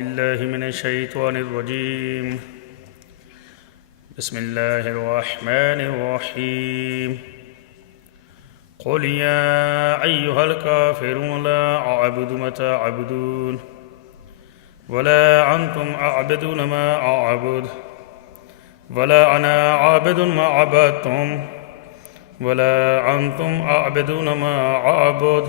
بالله من الشيطان الرجيم. بسم الله الرحمن الرحيم. قل يا أيها الكافرون لا أعبد ما تعبدون ولا أنتم أعبدون ما أعبد ولا أنا عابد ما عبدتم ولا أنتم أعبدون ما أعبد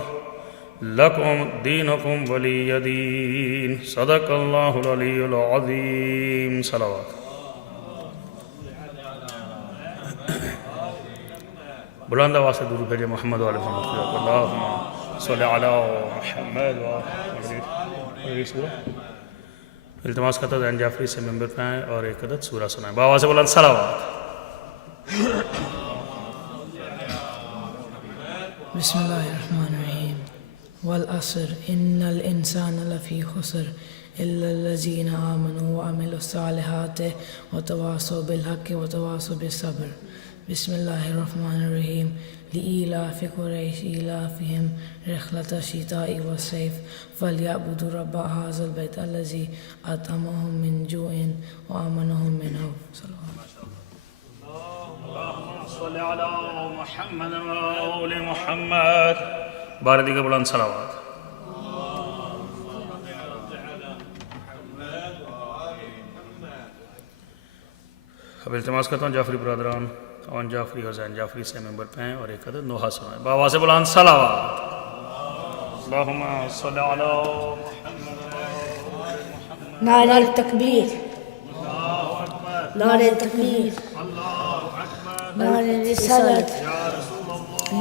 لکم دینکم ولی دین. صدق اللہ العلی العظیم. صلوات. بلند آواز سے درود بھیجے محمد و آل محمد. اللہم صلی علی محمد و آل. التماس کرتا ہوں زین جعفری سے ممبر پہ آئیں اور ایک عدد سورہ سنائیں. بآواز بلند صلوات. بسم اللہ الرحمن الرحیم. والعصر ان الانسان لفی خسر الا الذین آمنوا وعملوا الصالحات وتواصوا بالحق وتواصوا بالصبر. بسم اللہ الرحمن الرحیم. لإيلاف قریش إيلافهم رحلة الشتاء والصيف فليعبدوا رب هذا البيت الذي أطعمهم من جوع وآمنهم من خوف. اللهم صل على محمد وآل محمد. بار دیگر بلند صلوات. اب التماس کرتا ہوں جعفری برادران اون جعفری اور زین جعفری سے ممبر پہ ہیں اور ایک عدد نوحہ سنائیں. بآواز بلند صلوات. اللہم صل علی محمد. نعرہ تکبیر، نعرہ تکبیر، نعرہ رسالت،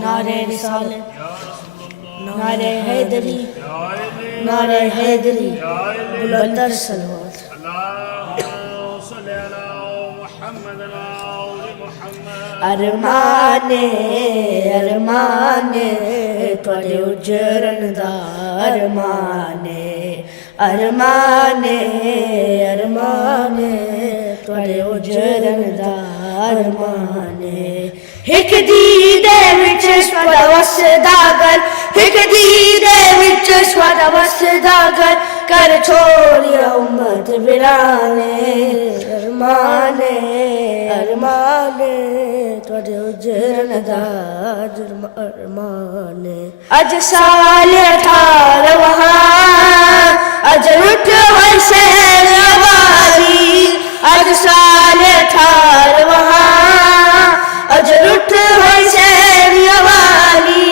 نعرہ رسالت، نعرہ حیدری، نعرہ حیدری. بلندر صلوات. ارمانے ارمانے تواڈے اجرن دا ارمانے ارمانے ارمانے تواڈے اجرن دا ارمانے. ایک دی دے وچ سواڈا وسدا گھر، ایک دی دے وچ سواڈا وسدا گھر کر چھوڑیا امت ویرانے. ارمانے ارمانے تواڈے اجرن دا ارمانے. اج سال 18 اج اٹھ ہوئی شہر آبادی. اج سال 18 اج اٹھ ہوئی شہر آبادی.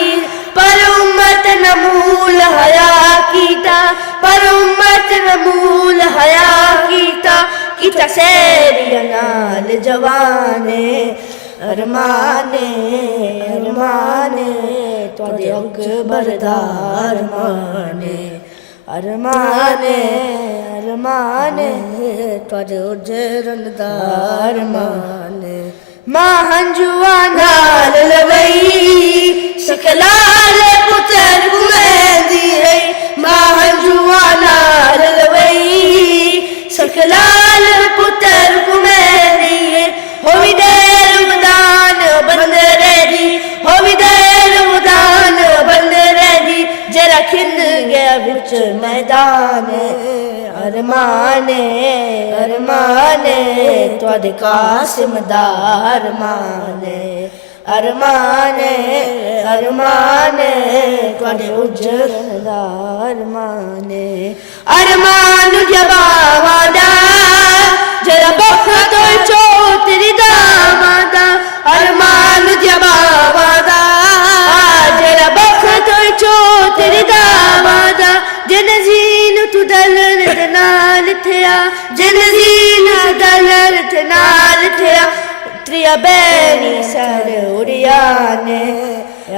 پر امت نمول حیا کیتا، پر امت نمول حیا کیتا کیتا سیریاں نال جوانے. ارمانے ارمانے تواڈے اکبر دا ارمانے. ارمانے ارمانے تواڈے اجرن دا ارمانے. ماں ہنجواں نال لوئی سکلال پتر گمہندی ہے. ماں ہنجواں نال لوئی سکلال پتر گمہندی ہے. ہوئی دیر ودان بند رہی، ہوئی دیر ودان بند رہی جرا کھل گیا وچ میدان. ارمانے ارمانے تواڈے قاسم دا ارمانے. ارمانے ارمانے تواڈے اجرن دا ارمانے. ارمان جباوادا جرا بخت ہوئی چوتری دامادا. ارمان جباوادا جرا بخت ہوئی چوتری دامادا. جن زین تو دلر نال تھیا، جن زین دلر نال تھیا تریا بینی سر اڑیانے.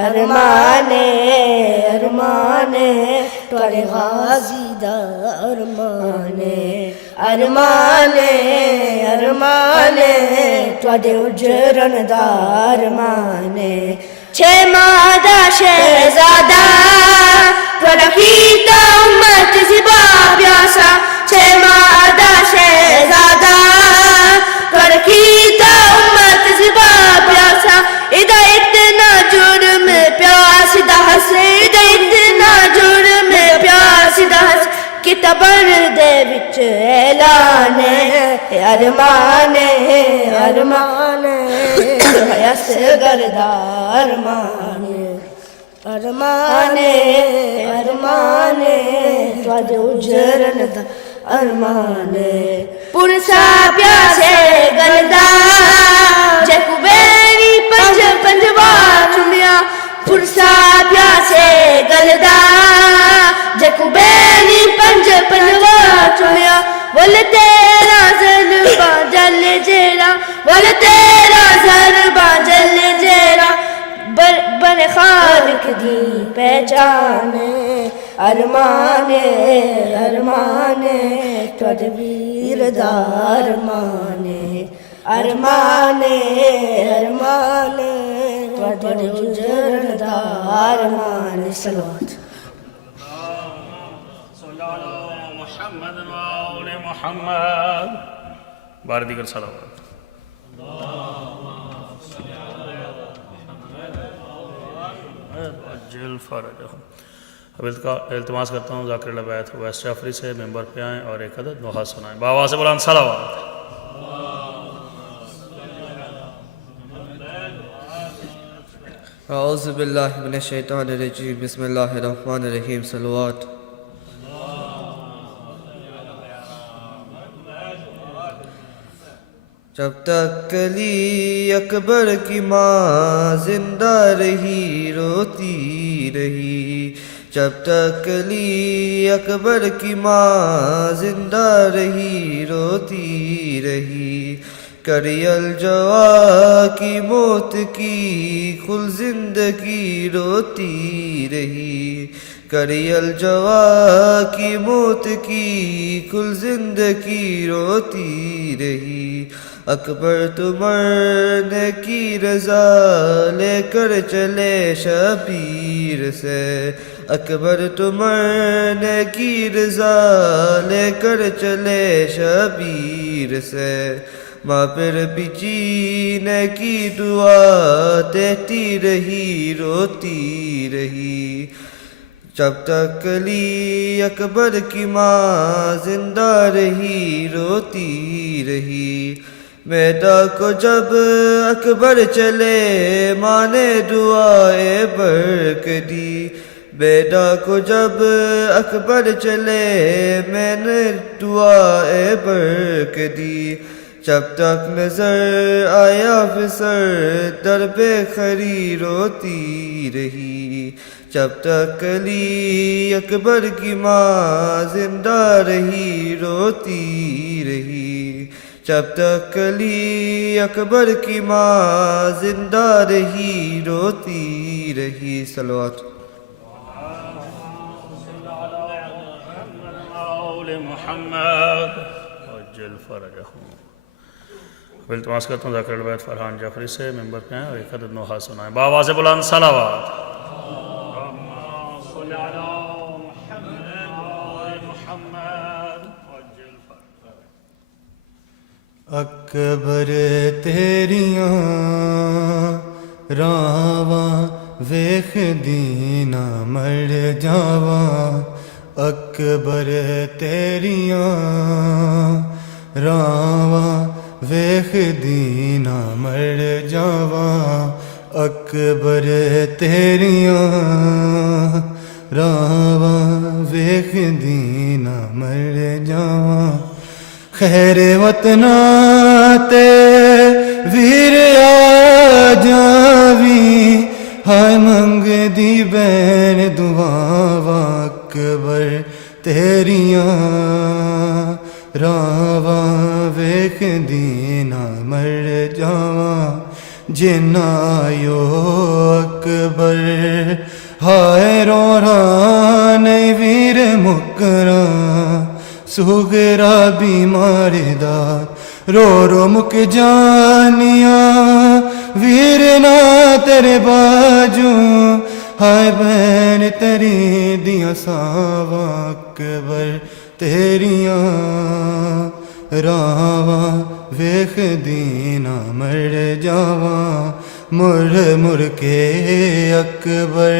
ارمانے ارمانے تواڈے غازی دا ارمانے. ارمانے ارمانے تواڈے اجرن دا ارمانے. چھ ماہ دا شہزادہ تواڈا کیتا امت زبا پیاسا. چھ ماہ دا شہزادہ تواڈا کیتا امت زبا پیاسا. ادا اتنا جرم پیاس دا حس، ادا اتنا جرم پیاس دا حس کتابر دے وچ اعلان ارمان ارمان اصغر دا ارمان ارمان ارمان تواڈے اجرن دا ارمان پرسا پیاسے گلدا جے کبیری پنج پنجوا چمیا پرسا پیاسے گلدا جے کبیری پنج پنجوا چمیا ول تیرا ضربہ جل جیڑا ول تیرا ضربہ جل جیڑا بن خالق دی پہچان ارمان ارمان تدبیر دا ارمان ارمان ارمان تدبیر دا ارمان صلوات صلی علی محمد و آل محمد بار دیگر صلوات اجل فرجہم. اب التماس کرتا ہوں ذاکر اللہ بیت ویس جعفری سے ممبر پہ آئیں اور ایک عدد نوحہ سنائیں بآواز بلند صلوات. اعوذ باللہ من الشیطان الرجیم بسم اللہ الرحمن الرحیم صلوات. جب تک علی اکبر کی ماں زندہ رہی روتی رہی جب تک علی اکبر کی ماں زندہ رہی روتی رہی کری الجوا کی موت کی کل زندگی روتی رہی کری الجوا کی موت کی کل زندگی روتی رہی اکبر تو مرنے کی رضا لے کر چلے شبیر سے اکبر تو مرنے کی رضا لے کر چلے شبیر سے ماں پھر بھی جینے کی دعا دیتی رہی روتی رہی جب تک علی اکبر کی ماں زندہ رہی روتی رہی میدان کو جب اکبر چلے ماں نے دعائے برک دی بیدا کو جب اکبر چلے میں نے دعائے برک دی جب تک نظر آیا فسر در بے خری روتی رہی جب تک علی اکبر کی ماں زندہ رہی روتی رہی جب تک علی اکبر کی ماں زندہ رہی روتی رہی صلوات. محمد عجل فرجہم. التماس کرتا ہوں ذاکر البیت فرحان جعفری سے ممبر پہ ہیں اور ایک عدد نوحہ سنائیں بآواز بلند صلوات. اکبر تیریاں راواں ویخ دینا مر جاواں اکبر تیریاں راواں ویخ دینا مر جاواں اکبر تیریاں راواں ویخ دینا مر جاواں خیر وطنا تے ویر آ جاوی ہائے منگ دی بین دعاواں اکبر تیریاں راواں ویکھ دینا مر جاواں جنایو اکبر ہائے رونا نہیں ویر مکراں سوگرا بیمار دا رو رو مک جانیاں ویر نا تیرے باجو ہائے بین تیری دیاں ساواں اکبر تیریاں راواں ویخ دینا مر جاواں مر مر کے اکبر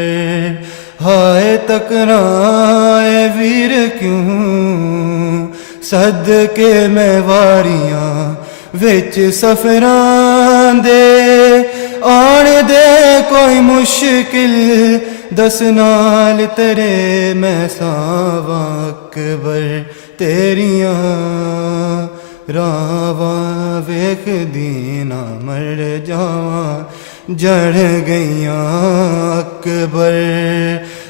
ہائے تکرائے ویر کیوں صدقے میں واریاں وچ سفراں دے آن دے کوئی مشکل دس نال تیرے میں ساواں اکبر تیریاں راواں ویکھ دینا مر جاواں جڑ گئیاں اکبر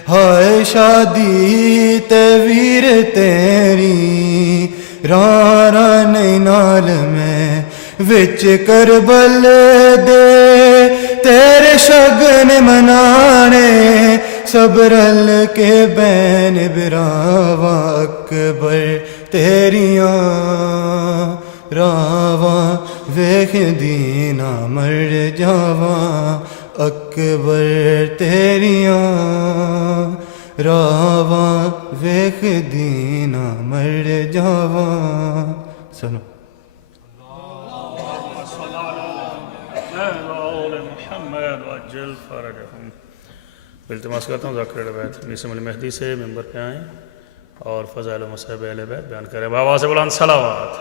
ہائے شادی تے ویر تیری راراں نہیں نال میں وچ کربل دے تیرے شگن منانے سب رل کے بین براواں اکبر تیریاں راواں ویکھ دینا مر جاواں اکبر تیریاں راواں ویکھ دینا مر جاواں سنو محمد وعجل فرجهم التماس کرتا ہوں ذاکر اہل بیت میسم المہدی سے ممبر پہ آئیں اور فضائل و مصائب اہل بیت بیان کریں بآواز بلند صلوات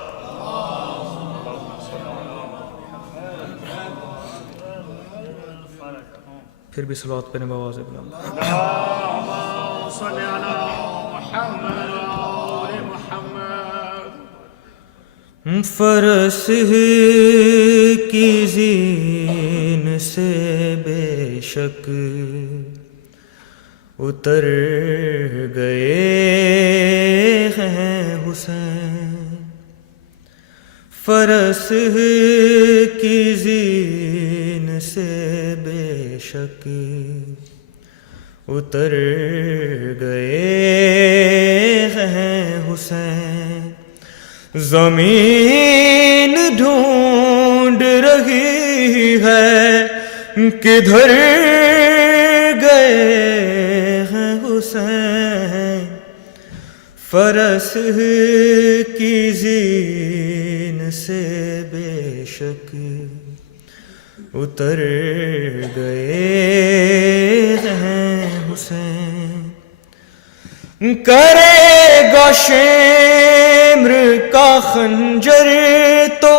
پھر بھی صلوات پڑھیں بآواز بلند اللہم صلی علی محمد وآل محمد فرس کی زین سے بے شک اتر گئے ہیں حسین فرس کی زین سے بے شک اتر گئے ہیں حسین زمین ڈھونڈ رہی ہے کدھر گئے ہیں حسین فرس کی زین سے بے شک اتر گئے ہیں حسین کرے گا شمر کا خنجر تو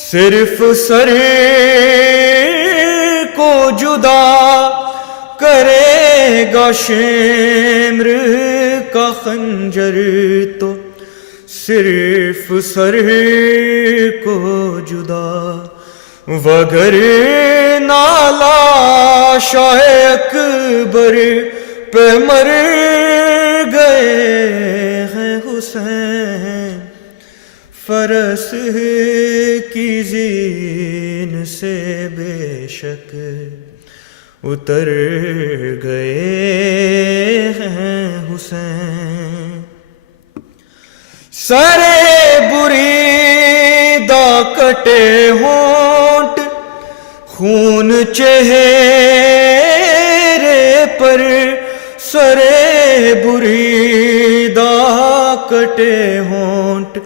صرف سر کو جدا کرے گا شمر کا خنجر تو صرف سر کو جدا وگر نالا شاہ اکبر پہ مر گئے ہیں حسین فرس کی زین سے بے شک اتر گئے ہیں حسین سرے بریدہ کٹے ہونٹ خون چہرے پر سرے بریدہ کٹے ہونٹ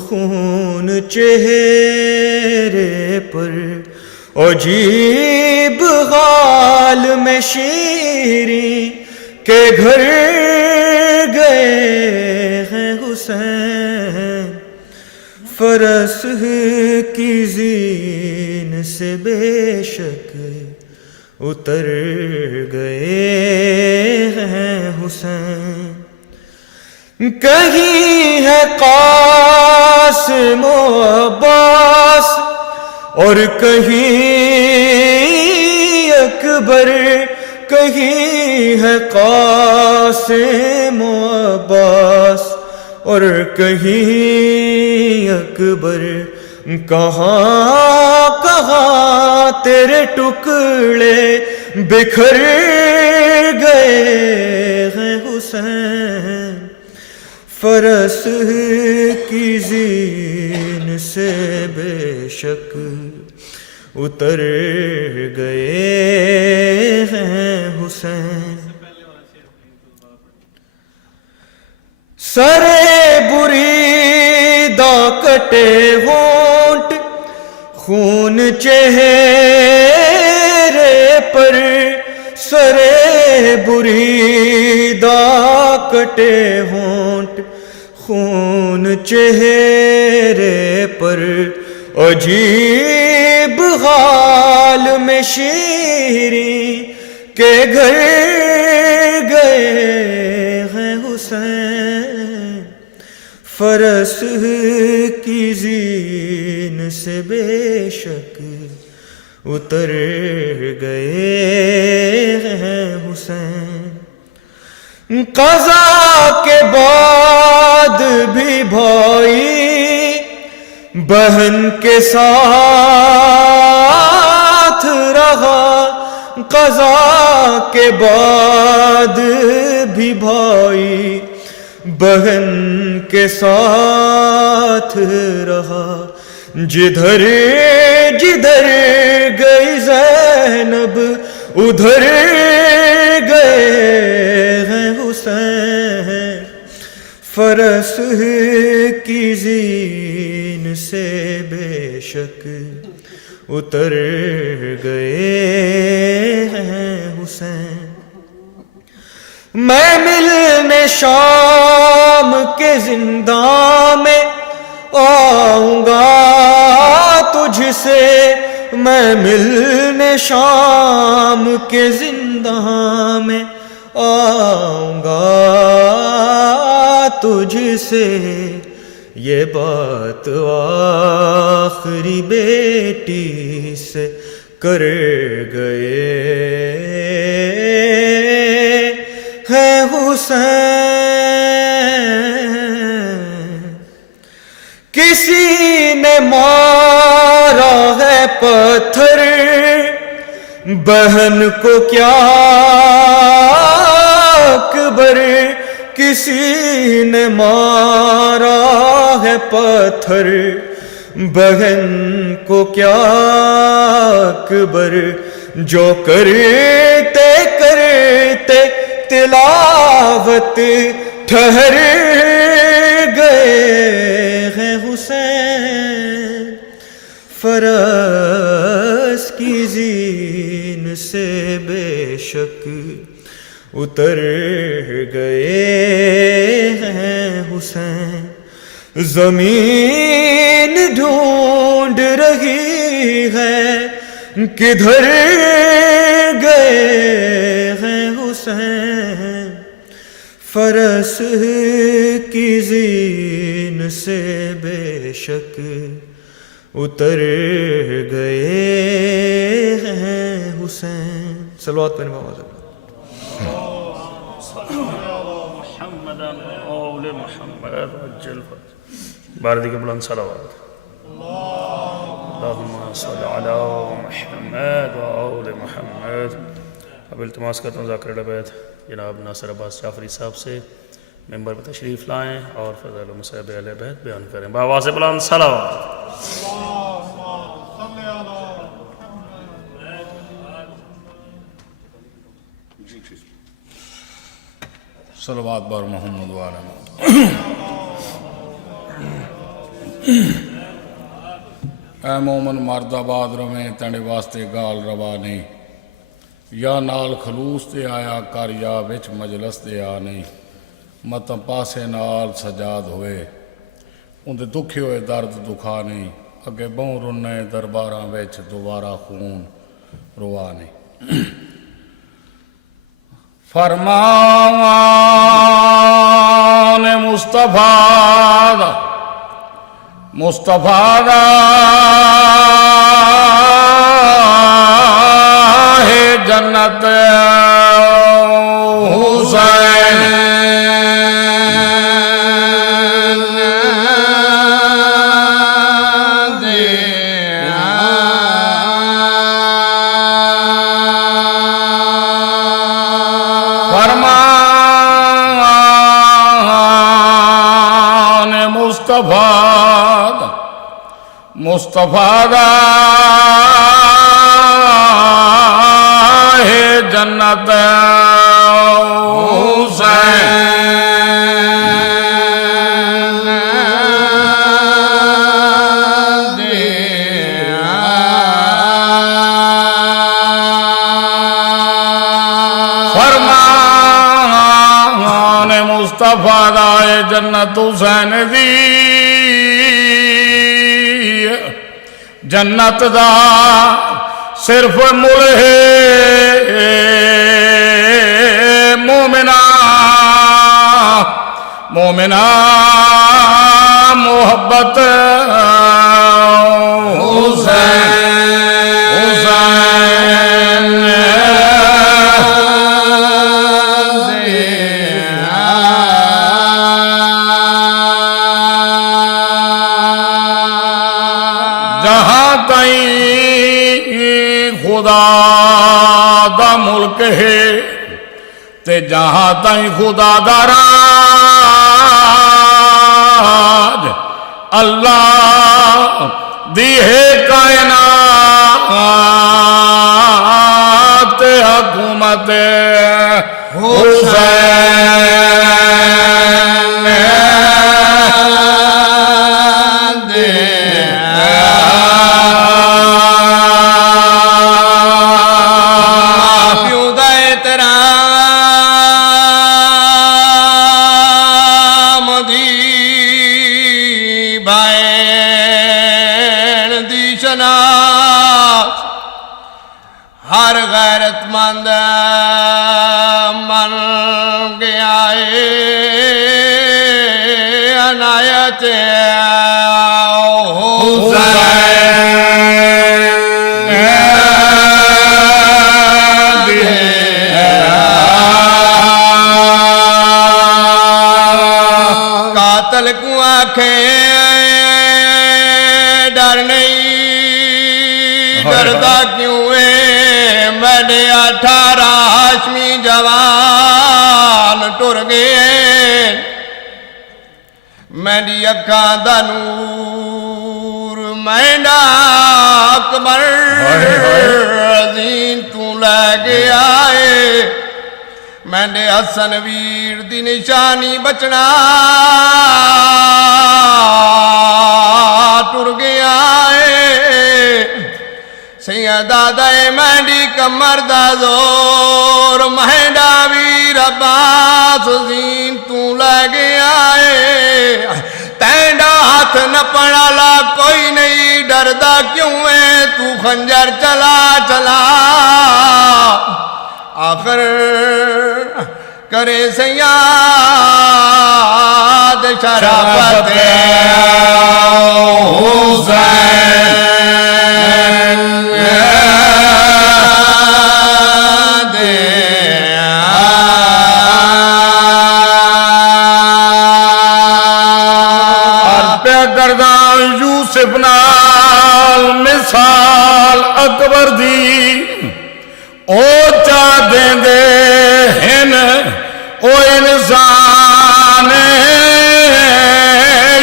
خون چہرے پر عجیب حال میں شیریں کے گھر گئے ہیں حسین فرس کی زین سے بے شک اتر گئے ہیں حسین کہیں ہے قاسم و عباس اور کہیں اکبر کہیں ہے قاسم و عباس اور کہیں اکبر کہاں کہاں تیرے ٹکڑے بکھر گئے ہیں حسین فرس کی زین سے بے شک اتر گئے ہیں حسین سرے بریدہ کٹے ہونٹ خون چہرے پر سرے بریدہ کٹے ہونٹ خون چہرے پر عجیب حال میں شیریں کے گھر گئے ہیں حسین فرس کی زین سے بے شک اتر گئے ہیں حسین قضا کے بعد بھی بھائی بہن کے ساتھ رہا قضا کے بعد بھی بھائی بہن کے ساتھ رہا جدھر جدھر گئی زینب ادھر گئے ہیں حسین فرس کی زین سے بے شک اتر گئے ہیں حسین میں ملنے شام کے زنداں میں آؤں گا تجھ سے میں ملنے شام کے زنداں میں آؤں گا تجھ سے یہ بات آخری بیٹی سے کر گئے ہیں حسین کسی نے مارا ہے پتھر بہن کو کیا اکبر کسی نے مارا ہے پتھر بہن کو کیا اکبر جو کرتے کرتے تلاوت ٹھہر گئے ہیں حسین فرس کی زین سے بے شک اتر گئے ہیں حسین زمین ڈھونڈ رہی ہے کدھر گئے ہیں حسین فرس کی زین سے بے شک اتر گئے ہیں حسین صلوات پڑھیں بابا صلی محمد آل محمد عجل باردی کے بلند صلوات اللہم صلی علی محمد و آل محمد اب التماس کرتا ہوں ذاکر العبید جناب ناصر عباس جعفری صاحب سے ممبر پر تشریف لائیں اور فضائل و مصائب اہل بیت بیان کریں بآواز بلند صلوات صلوات بار محمد وعلی محمد اے مومن مرد آباد رویں تیرے واسطے گال روا نہیں یا نال خلوص تے آیا کر یا وچ مجلس تے آ نہیں متم پاسے نال سجاد ہوئے اندے دکھے ہوئے درد دکھا نہیں اگے بہوں رنے درباراں وچ دوبارہ خون روا نہیں فرمان مصطفیٰ دا ہے جنت حسین فرمان مصطفیٰ دا ہے جنت حسین جنت حسین دی جنت دا صرف مل ہے مومنا مومنا محبت حسین جہاں تائیں خدا دا ملک ہے تے جہاں تائیں خدا دا راج اللہ دی ہے کائنات حکومت ہر غیرت مند من گیا عنایت قاتل کو آنکھیں ڈر نہیں ڈردا کیوں میرے 18 ہاشمی جوان ٹر گئے میری اکھاں دا نور مینڈا اکبر عظیم تو لے گیا ہے میرے حسن ویر دی نشانی بچنا ٹر گیا ہے سیدہ دائے مہنڈی کمر دا زور مہنڈا ویر عباس زین تو لے گیا ہے تینڈا ہاتھ نہ پڑالا کوئی نہیں ڈردا کیوں ہے تو خنجر چلا چلا آخر کرے سیاد شرافت یوسف نال مثال اکبر دی او چا دیں دے ہن او انسان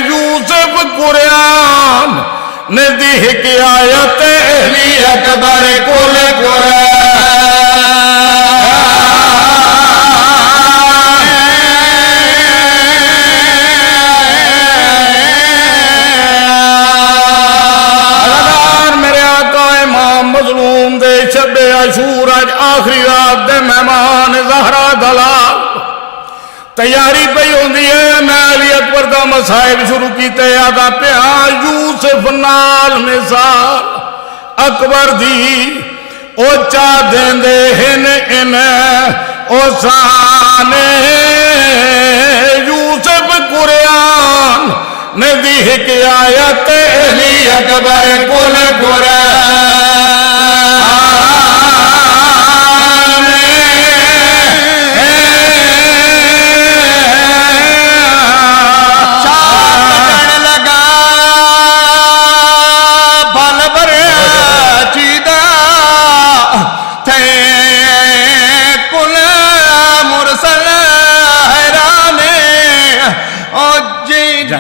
یوسف قرآن نے دی حکایت اہلی اکبر کل قرآن عاشور آخری رات دے مہمان زہرا دلال تیاری پئی ہوندی ہے میں علی اکبر دا مصائب شروع کیتے آدھا پیا یوسف نال مثال اکبر دی او چا دیندے ہن ان او سانے یوسف قرآن نے دی حکایت علی اکبر کل قرآن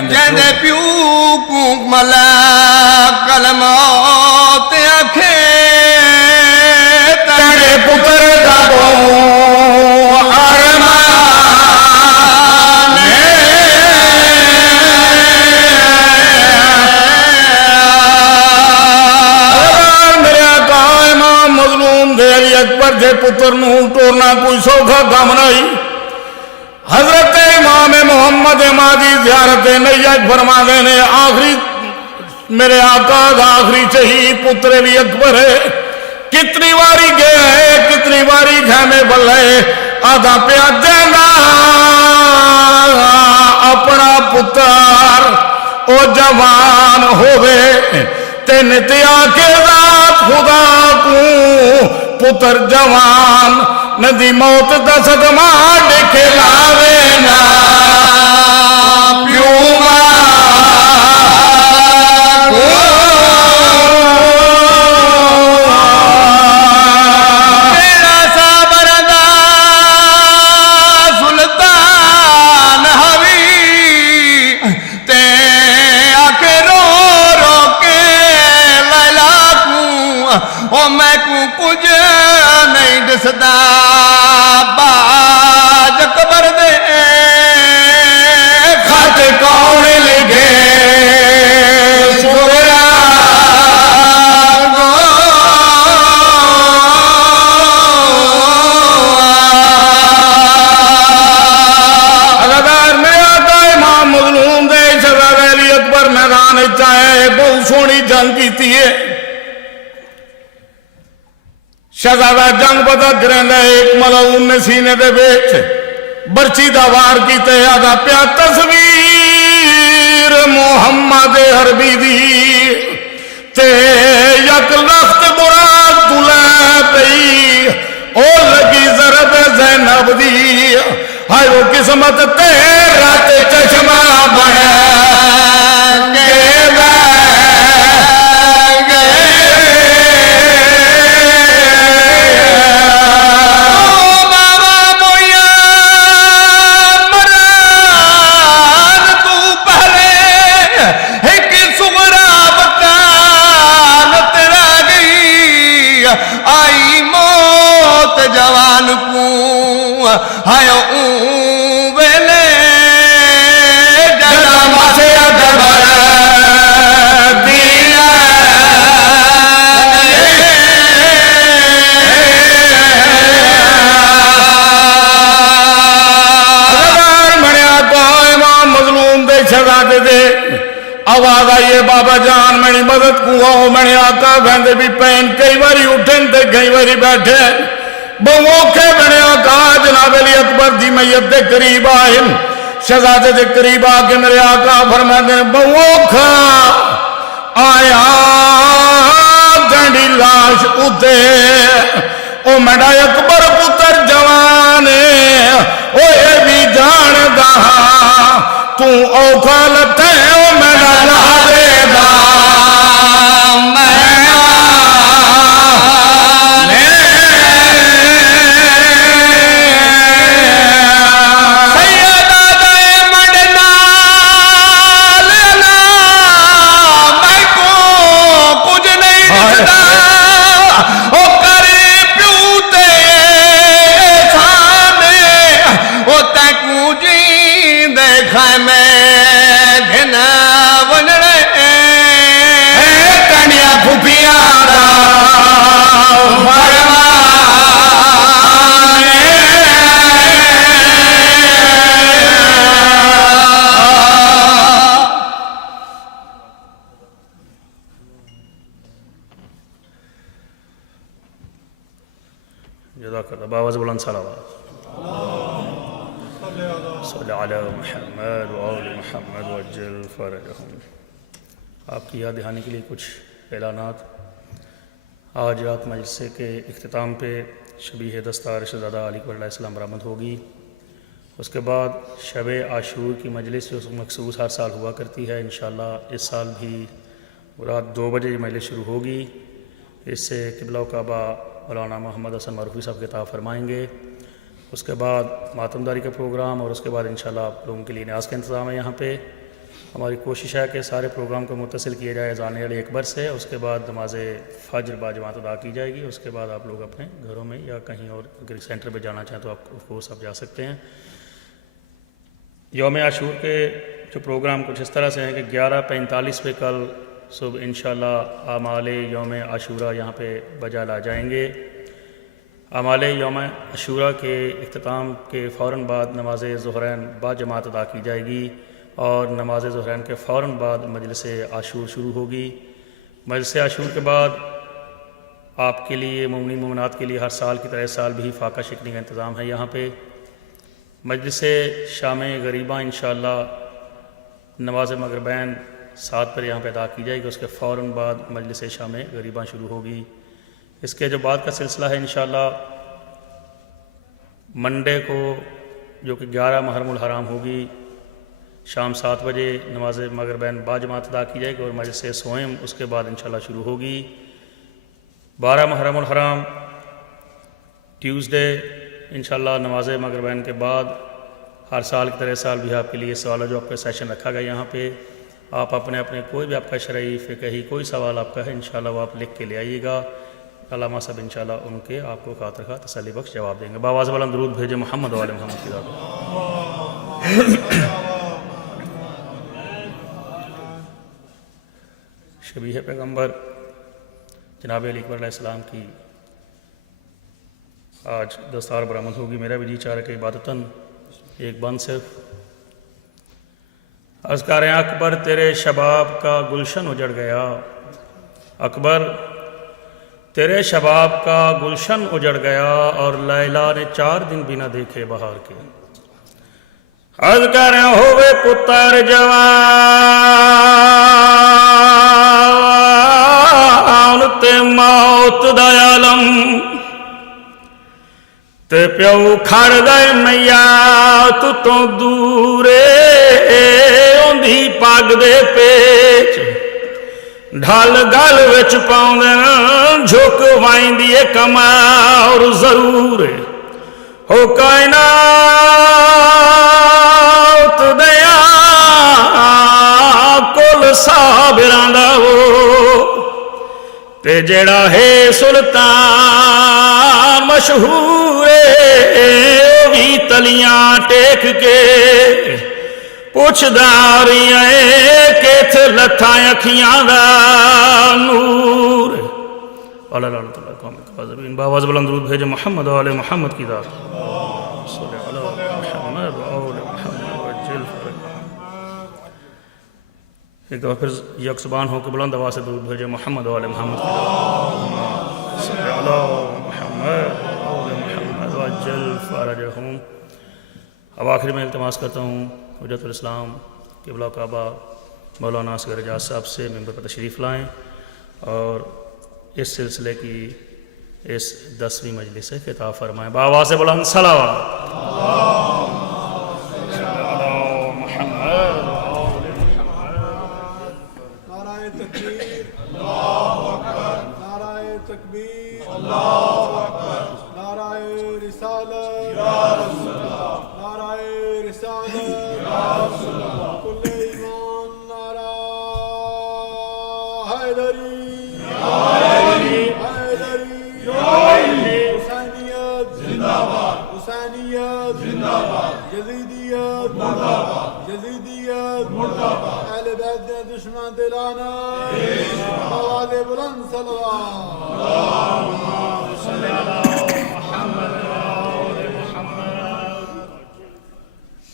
جندے پیو کو ملک الموت آنکھیں تیرے پتر دا بو ارمان میرے آقا امام مظلوم دے علی اکبر دے پتر نو ٹورنا کوئی سوکھا کام نہیں حضرت امام محمد امام دی زیارت نیت فرما دینے آخری میرے آقا دا آخری شہید پتر علی اکبر ہے کتنی واری گیا ہے کتنی واری خیمے بلے آدھا پیا دینا اپنا پتر او جوان ہوئے تین تیا کے ذات خدا کو پتر جوان ندی موت دا صدمہ ڈکے لاوے نا پیو دسدا باج قبر دے خط کون لگے سورا اگردار میں آتا امام مظلوم دے شہزادہ علی اکبر میدان چاہے بہت سونی جنگ کی ہے شہزادہ جنگ پتا کریں ایک ملعون نے سینے دے بیچ برچی دا وار کی تیادہ پیا تصویر محمد عربی دی تے یک لخت مراد تلے پئی او لگی ضرب زینب دی ہائے وہ قسمت تیرا تے چشمہ بنے جوان کو ہائے اون ویلے جڑا مسیا دبر دیا منیا تو امام مظلوم دے شہزادے دے آواز آئیے بابا جان میری مدد کو آؤ میں آقا بہندے بھی پین کئی باری اٹھن تے کئی باری بیٹھے بموکے بنے آقا جناب علی اکبر دی میت دے قریب آئے شہزادے دے قریب آکے میرے آقا فرمائے دے بموکا آیا گنڈی لاش اتے او میڈا اکبر پتر جوانے او اے بھی جان دا تو اوکھا لتے او میڈا لارے دا باواز بلند صلوات صلی علی محمد وآل محمد وجل فرجہم. آپ کی یاد دہانی کے لیے کچھ اعلانات. آج رات مجلسے کے اختتام پہ شبیہ دستار شہزادہ علی اکبر علیہ السلام برآمد ہوگی. اس کے بعد شب عاشور کی مجلس جو مخصوص ہر سال ہوا کرتی ہے انشاءاللہ اس سال بھی رات 2 بجے یہ مجلس شروع ہوگی. اس سے قبلہ و کعبہ مولانا محمد حسن معروفی صاحب خطاب فرمائیں گے. اس کے بعد ماتمداری کا پروگرام اور اس کے بعد انشاءاللہ آپ لوگوں کے لیے نیاز کا انتظام ہے. یہاں پہ ہماری کوشش ہے کہ سارے پروگرام کو متصل کیا جائے اذان علی اکبر سے. اس کے بعد نماز فجر باجماعت ادا کی جائے گی. اس کے بعد آپ لوگ اپنے گھروں میں یا کہیں اور اگر سینٹر پہ جانا چاہیں تو آپ کو سب جا سکتے ہیں. یوم عاشور کے جو پروگرام کچھ اس طرح سے ہیں کہ 11:45 پہ کل صبح انشاءاللہ اعمال یوم عاشورہ یہاں پہ بجا لا جائیں گے. اعمال یوم عاشورہ کے اختتام کے فوراً بعد نماز ظہرین با جماعت ادا کی جائے گی. اور نماز ظہرین کے فوراً بعد مجلس عاشور شروع ہوگی۔ مجلس عاشور کے بعد آپ کے لیے مومنین مومنات کے لیے ہر سال کی طرح اس سال بھی فاقہ شکنی کا انتظام ہے یہاں پہ۔ مجلس شام غریباں انشاءاللہ نماز مغربین 7 پر یہاں پہ ادا کی جائے گی، اس کے فوراً بعد مجلس شام غریباں شروع ہوگی۔ اس کے جو بعد کا سلسلہ ہے انشاءاللہ منڈے کو جو کہ 11 محرم الحرام ہوگی، شام 7 بجے نماز مغربین باجماعت ادا کی جائے گی اور مجلس سوئم اس کے بعد انشاءاللہ شروع ہوگی۔ 12 محرم الحرام ٹیوزڈے انشاءاللہ نماز مغربین کے بعد ہر سال کی طرح سال بھی آپ کے لیے سوال جو آپ کا سیشن رکھا گیا یہاں پہ، آپ اپنے کوئی بھی آپ کا شرعی فقہی کوئی سوال آپ کا ہے انشاءاللہ وہ آپ لکھ کے لے آئیے گا، علامہ صاحب انشاءاللہ ان کے آپ کو خاطر خواہ تسلی بخش جواب دیں گے۔ باواز بلند درود بھیجے محمد و آل محمد کی ذات۔ شبیہ پیغمبر جناب علی اکبر علیہ السلام کی آج دستار برآمد ہوگی۔ میرا بھی جی چاہ رہا کہ عبادتاً ایک بند صرف عرض کر رہے ہیں، اکبر تیرے شباب کا گلشن اجڑ گیا، اکبر تیرے شباب کا گلشن اجڑ گیا اور لیلا نے 4 دن بھی نہ دیکھے بہار کے۔ عرض کر رہے ہیں ہوئے پتر جوان تے موت دا عالم تے پیو کھڑ گئے میاں تو دورے اوندھی پگ دے پیچ ڈھل گل وچ پاؤں جھک وائندی کما اور ضرور ہو کائنات دیا کل صابران دا وہ تے جڑا ہے سلطان مشہور بھی تلیاں ٹیک کے پوچھ داریاں کیتھ لتھاں اکھیاں دا نور۔ اللہ لعنت اللہ قوم الکاذبین۔ باواز بلند درود بھیجے محمد و آل محمد کی ذات۔ صلی اللہ محمد و آل محمد وجل فرق۔ ایک دفعہ پھر یک زبان ہو کے بلند آواز سے درود بھیجے محمد و آل محمد کی ذات۔ صلی اللہ محمد و آل محمد وجل فرجہم۔ اب آخری میں التماس کرتا ہوں حجت الاسلام قبلہ کعبہ مولانا اصغر اعجاز صاحب سے ممبر پر تشریف لائیں اور اس سلسلے کی اس 10ویں مجلس سے خطاب فرمائیں۔ بآواز بلند صلوات۔ اہل بیت دے دشمن دلانا آواز بلند صلوات۔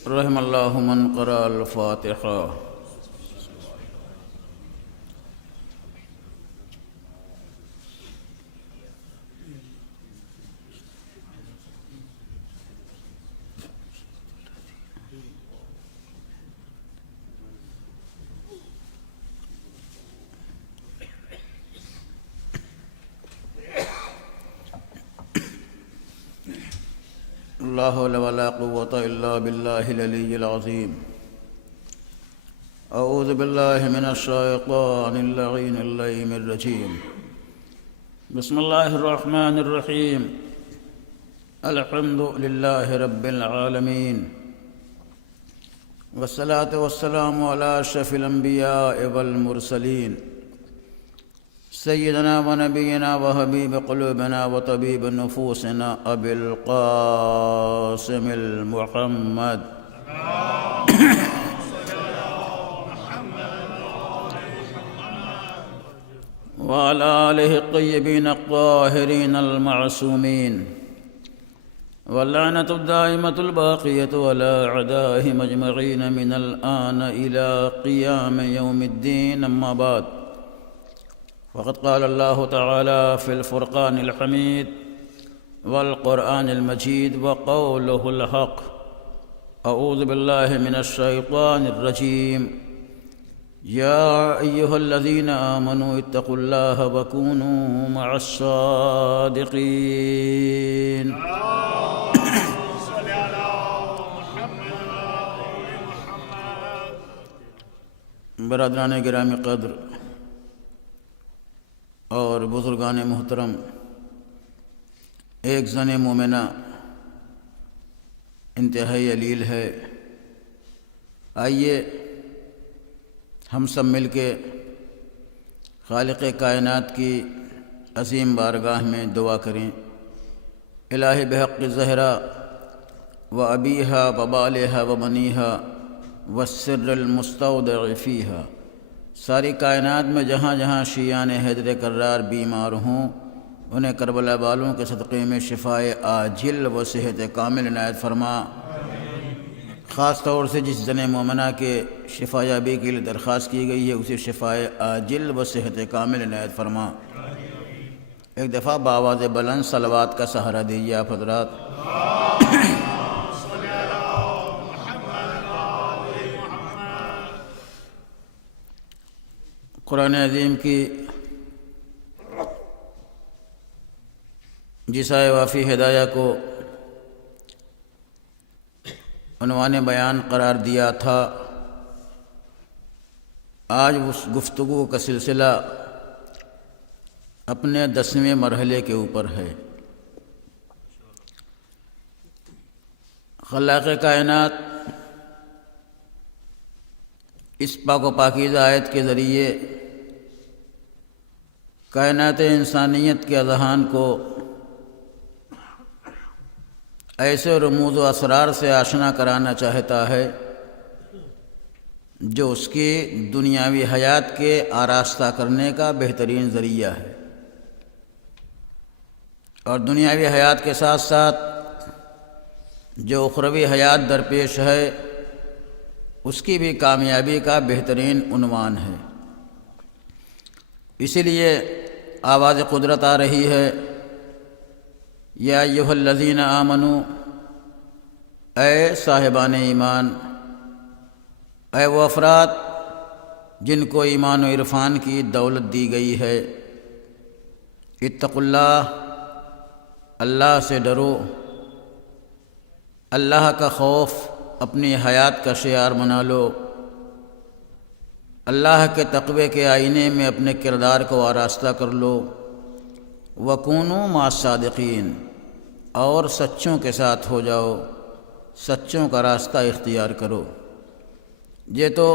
رحم اللہ من قرأ الفاتحہ۔ لا حول ولا قوة إلا بالله العلي العظيم۔ أعوذ بالله من الشيطان اللعين اللئيم الرجيم۔ بسم الله الرحمن الرحيم۔ الحمد لله رب العالمين، والصلاة والسلام على أشرف الأنبياء والمرسلين، سيدنا ونبينا وحبيب قلوبنا وطبيب نفوسنا أبي القاسم المحمد وعلى آله الطيبين الطاهرين المعصومين واللعنة الدائمة الباقية على أعدائهم أجمعين من الآن إلى قيام يوم الدين. أما بعد، وقد قال الله تعالى في الفرقان الحميد والقرآن المجيد وقوله الحق: أعوذ بالله من الشيطان الرجيم. يا أيها الذين آمنوا اتقوا الله وكونوا مع الصادقين. برادران گرامی قدر اور بزرگان محترم، ایک زن مومنہ انتہائی علیل ہے. آئیے ہم سب مل کے خالق کائنات کی عظیم بارگاہ میں دعا کریں. الہی بحق زہرا و ابیہا و بالہا و بنیہا والسر المستودع فیہا، ساری کائنات میں جہاں جہاں شیعان حیدر کرار بیمار ہوں انہیں کربلا والوں کے صدقے میں شفائے عاجل و صحت کامل عنایت فرما. خاص طور سے جس زن مومنہ کے شفا یابی کے لیے درخواست کی گئی ہے اسے شفائے عاجل و صحت کامل عنایت فرما. ایک دفعہ بآواز بلند صلوات کا سہارا دیجیے آپ حضرات. قرآن عظیم کی جس آئے وافی ہدایہ کو عنوان بیان قرار دیا تھا، آج اس گفتگو کا سلسلہ اپنے 10ویں مرحلے کے اوپر ہے. خلاق کائنات اس پاک و پاکیزہ آیت کے ذریعے کائنات انسانیت کے اذہان کو ایسے رموز و اسرار سے آشنا کرانا چاہتا ہے جو اس کی دنیاوی حیات کے آراستہ کرنے کا بہترین ذریعہ ہے، اور دنیاوی حیات کے ساتھ ساتھ جو اخروی حیات درپیش ہے اس کی بھی کامیابی کا بہترین عنوان ہے. اسی لیے آواز قدرت آ رہی ہے: یا ایھا الذین آمنو، اے صاحبان ایمان، اے وہ افراد جن کو ایمان و عرفان کی دولت دی گئی ہے، اتقوا اللہ، اللہ سے ڈرو. اللہ کا خوف اپنی حیات کا شعار بنا لو. اللہ کے تقوی کے آئینے میں اپنے کردار کو آراستہ کر لو. وَكُونُوا مَعَ الصَّادِقِينَ، اور سچوں کے ساتھ ہو جاؤ، سچوں کا راستہ اختیار کرو. یہ تو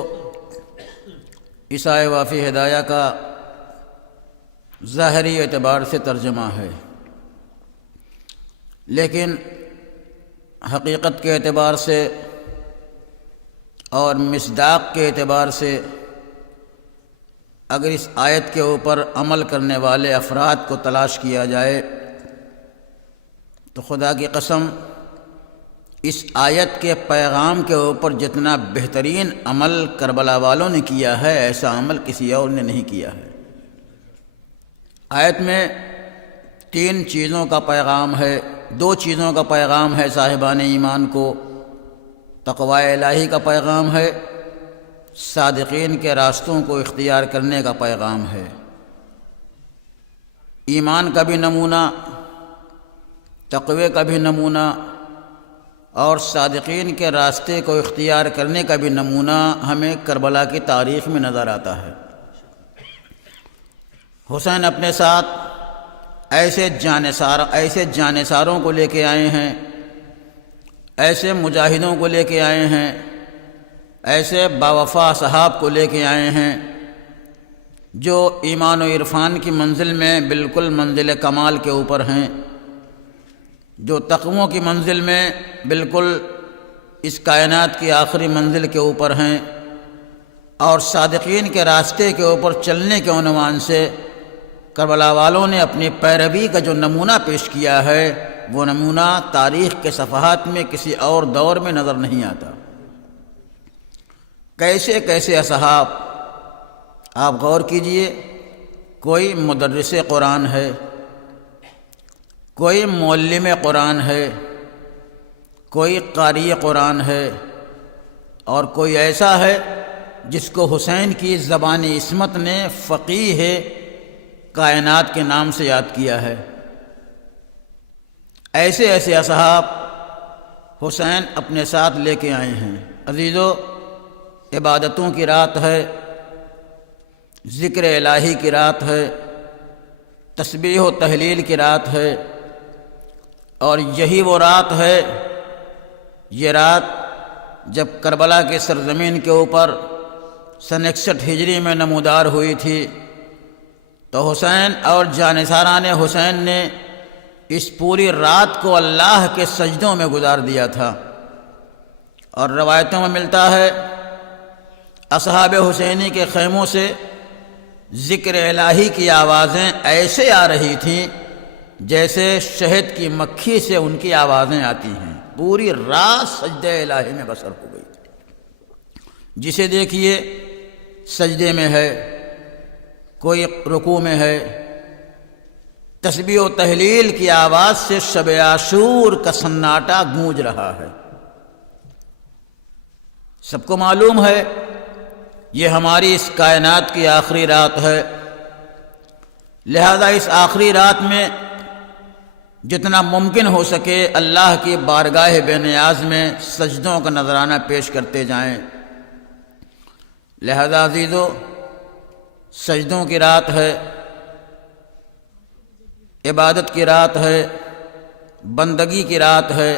اس آئے وافی ہدایہ کا ظاہری اعتبار سے ترجمہ ہے، لیکن حقیقت کے اعتبار سے اور مصداق کے اعتبار سے اگر اس آیت کے اوپر عمل کرنے والے افراد کو تلاش کیا جائے تو خدا کی قسم اس آیت کے پیغام کے اوپر جتنا بہترین عمل کربلا والوں نے کیا ہے ایسا عمل کسی اور نے نہیں کیا ہے. آیت میں 3 چیزوں کا پیغام ہے، 2 چیزوں کا پیغام ہے صاحبان ایمان کو. تقوی الہی کا پیغام ہے، صادقین کے راستوں کو اختیار کرنے کا پیغام ہے. ایمان کا بھی نمونہ، تقوی کا بھی نمونہ اور صادقین کے راستے کو اختیار کرنے کا بھی نمونہ ہمیں کربلا کی تاریخ میں نظر آتا ہے. حسین اپنے ساتھ ایسے جانثاروں کو لے کے آئے ہیں، ایسے مجاہدوں کو لے کے آئے ہیں، ایسے باوفا صحاب کو لے کے آئے ہیں جو ایمان و عرفان کی منزل میں بالکل منزل کمال کے اوپر ہیں، جو تقووں کی منزل میں بالکل اس کائنات کی آخری منزل کے اوپر ہیں، اور صادقین کے راستے کے اوپر چلنے کے عنوان سے کربلا والوں نے اپنی پیروی کا جو نمونہ پیش کیا ہے وہ نمونہ تاریخ کے صفحات میں کسی اور دور میں نظر نہیں آتا۔ کیسے کیسے اصحاب، آپ غور کیجئے، کوئی مدرس قرآن ہے، کوئی معلم قرآن ہے، کوئی قاری قرآن ہے، اور کوئی ایسا ہے جس کو حسین کی زبانی عصمت نے فقیہ کائنات کے نام سے یاد کیا ہے۔ ایسے ایسے اصحاب حسین اپنے ساتھ لے کے آئے ہیں۔ عزیزو، عبادتوں کی رات ہے، ذکر الہی کی رات ہے، تسبیح و تحلیل کی رات ہے، اور یہی وہ رات ہے، یہ رات جب کربلا کے سرزمین کے اوپر سن 61 ہجری میں نمودار ہوئی تھی، تو حسین اور جانثاران حسین نے اس پوری رات کو اللہ کے سجدوں میں گزار دیا تھا۔ اور روایتوں میں ملتا ہے اصحاب حسینی کے خیموں سے ذکر الہی کی آوازیں ایسے آ رہی تھیں جیسے شہد کی مکھی سے ان کی آوازیں آتی ہیں۔ پوری رات سجدہ الہی میں بسر ہو گئی تھی۔ جسے دیکھیے سجدے میں ہے، کوئی رکوع میں ہے، تسبیح و تحلیل کی آواز سے شب عاشور کا سناٹا گونج رہا ہے۔ سب کو معلوم ہے یہ ہماری اس کائنات کی آخری رات ہے، لہذا اس آخری رات میں جتنا ممکن ہو سکے اللہ کی بارگاہ بے نیاز میں سجدوں کا نذرانہ پیش کرتے جائیں۔ لہذا عزیزو، سجدوں کی رات ہے، عبادت کی رات ہے، بندگی کی رات ہے۔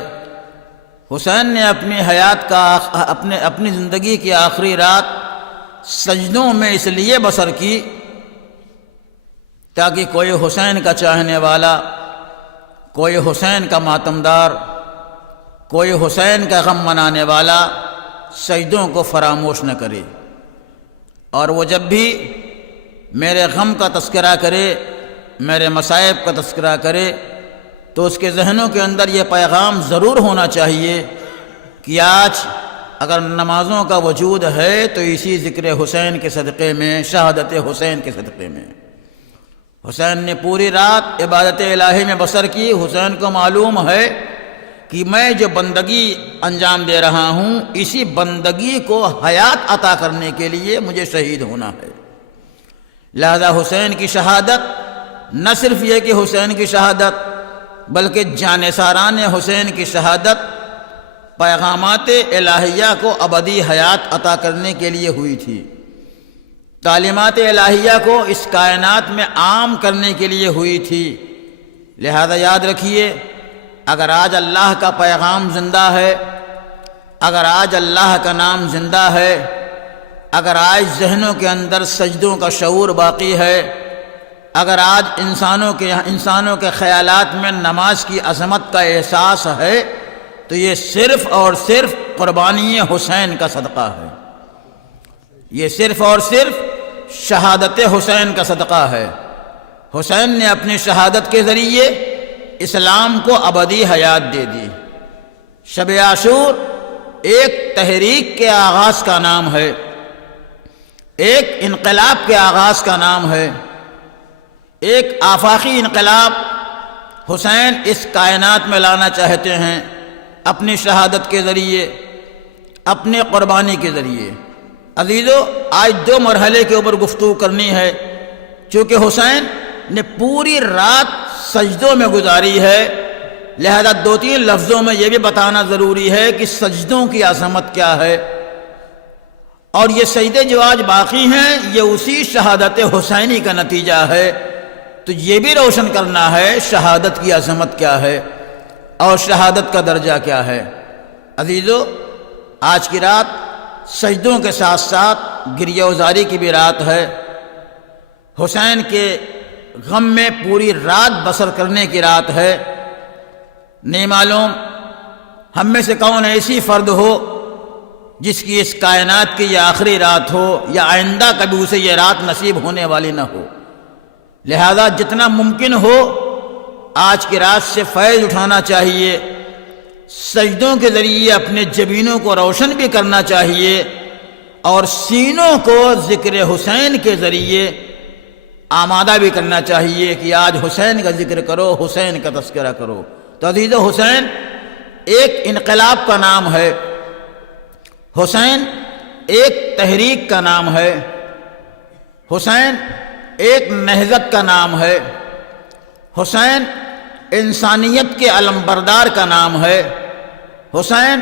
حسین نے اپنی حیات کا اپنی زندگی کی آخری رات سجدوں میں اس لیے بسر کی تاکہ کوئی حسین کا چاہنے والا، کوئی حسین کا ماتمدار، کوئی حسین کا غم منانے والا سجدوں کو فراموش نہ کرے، اور وہ جب بھی میرے غم کا تذکرہ کرے، میرے مصائب کا تذکرہ کرے، تو اس کے ذہنوں کے اندر یہ پیغام ضرور ہونا چاہیے کہ آج اگر نمازوں کا وجود ہے تو اسی ذکر حسین کے صدقے میں، شہادت حسین کے صدقے میں۔ حسین نے پوری رات عبادت الہی میں بسر کی۔ حسین کو معلوم ہے کہ میں جو بندگی انجام دے رہا ہوں، اسی بندگی کو حیات عطا کرنے کے لیے مجھے شہید ہونا ہے۔ لہذا حسین کی شہادت، نہ صرف یہ کہ حسین کی شہادت بلکہ جانثاران حسین کی شہادت پیغامات الہیہ کو ابدی حیات عطا کرنے کے لیے ہوئی تھی، تعلیمات الہیہ کو اس کائنات میں عام کرنے کے لیے ہوئی تھی۔ لہذا یاد رکھیے، اگر آج اللہ کا پیغام زندہ ہے، اگر آج اللہ کا نام زندہ ہے، اگر آج ذہنوں کے اندر سجدوں کا شعور باقی ہے، اگر آج انسانوں کے خیالات میں نماز کی عظمت کا احساس ہے، تو یہ صرف اور صرف قربانی حسین کا صدقہ ہے، یہ صرف اور صرف شہادت حسین کا صدقہ ہے۔ حسین نے اپنی شہادت کے ذریعے اسلام کو ابدی حیات دے دی۔ شب عاشور ایک تحریک کے آغاز کا نام ہے، ایک انقلاب کے آغاز کا نام ہے، ایک آفاقی انقلاب حسین اس کائنات میں لانا چاہتے ہیں اپنی شہادت کے ذریعے، اپنی قربانی کے ذریعے۔ عزیزو، آج دو مرحلے کے اوپر گفتگو کرنی ہے، چونکہ حسین نے پوری رات سجدوں میں گزاری ہے، لہذا دو تین لفظوں میں یہ بھی بتانا ضروری ہے کہ سجدوں کی عظمت کیا ہے، اور یہ سجدے جو آج باقی ہیں یہ اسی شہادت حسینی کا نتیجہ ہے۔ تو یہ بھی روشن کرنا ہے شہادت کی عظمت کیا ہے اور شہادت کا درجہ کیا ہے۔ عزیزو، آج کی رات سجدوں کے ساتھ ساتھ گریہ وزاری کی بھی رات ہے، حسین کے غم میں پوری رات بسر کرنے کی رات ہے۔ نہیں معلوم ہم میں سے کون ایسی فرد ہو جس کی اس کائنات کی یہ آخری رات ہو، یا آئندہ کبھی اسے یہ رات نصیب ہونے والی نہ ہو۔ لہذا جتنا ممکن ہو آج کی رات سے فیض اٹھانا چاہیے، سجدوں کے ذریعے اپنے جبینوں کو روشن بھی کرنا چاہیے، اور سینوں کو ذکر حسین کے ذریعے آمادہ بھی کرنا چاہیے کہ آج حسین کا ذکر کرو، حسین کا تذکرہ کرو۔ تو عزیز حسین ایک انقلاب کا نام ہے، حسین ایک تحریک کا نام ہے، حسین ایک نہضت کا نام ہے، حسین انسانیت کے علمبردار کا نام ہے، حسین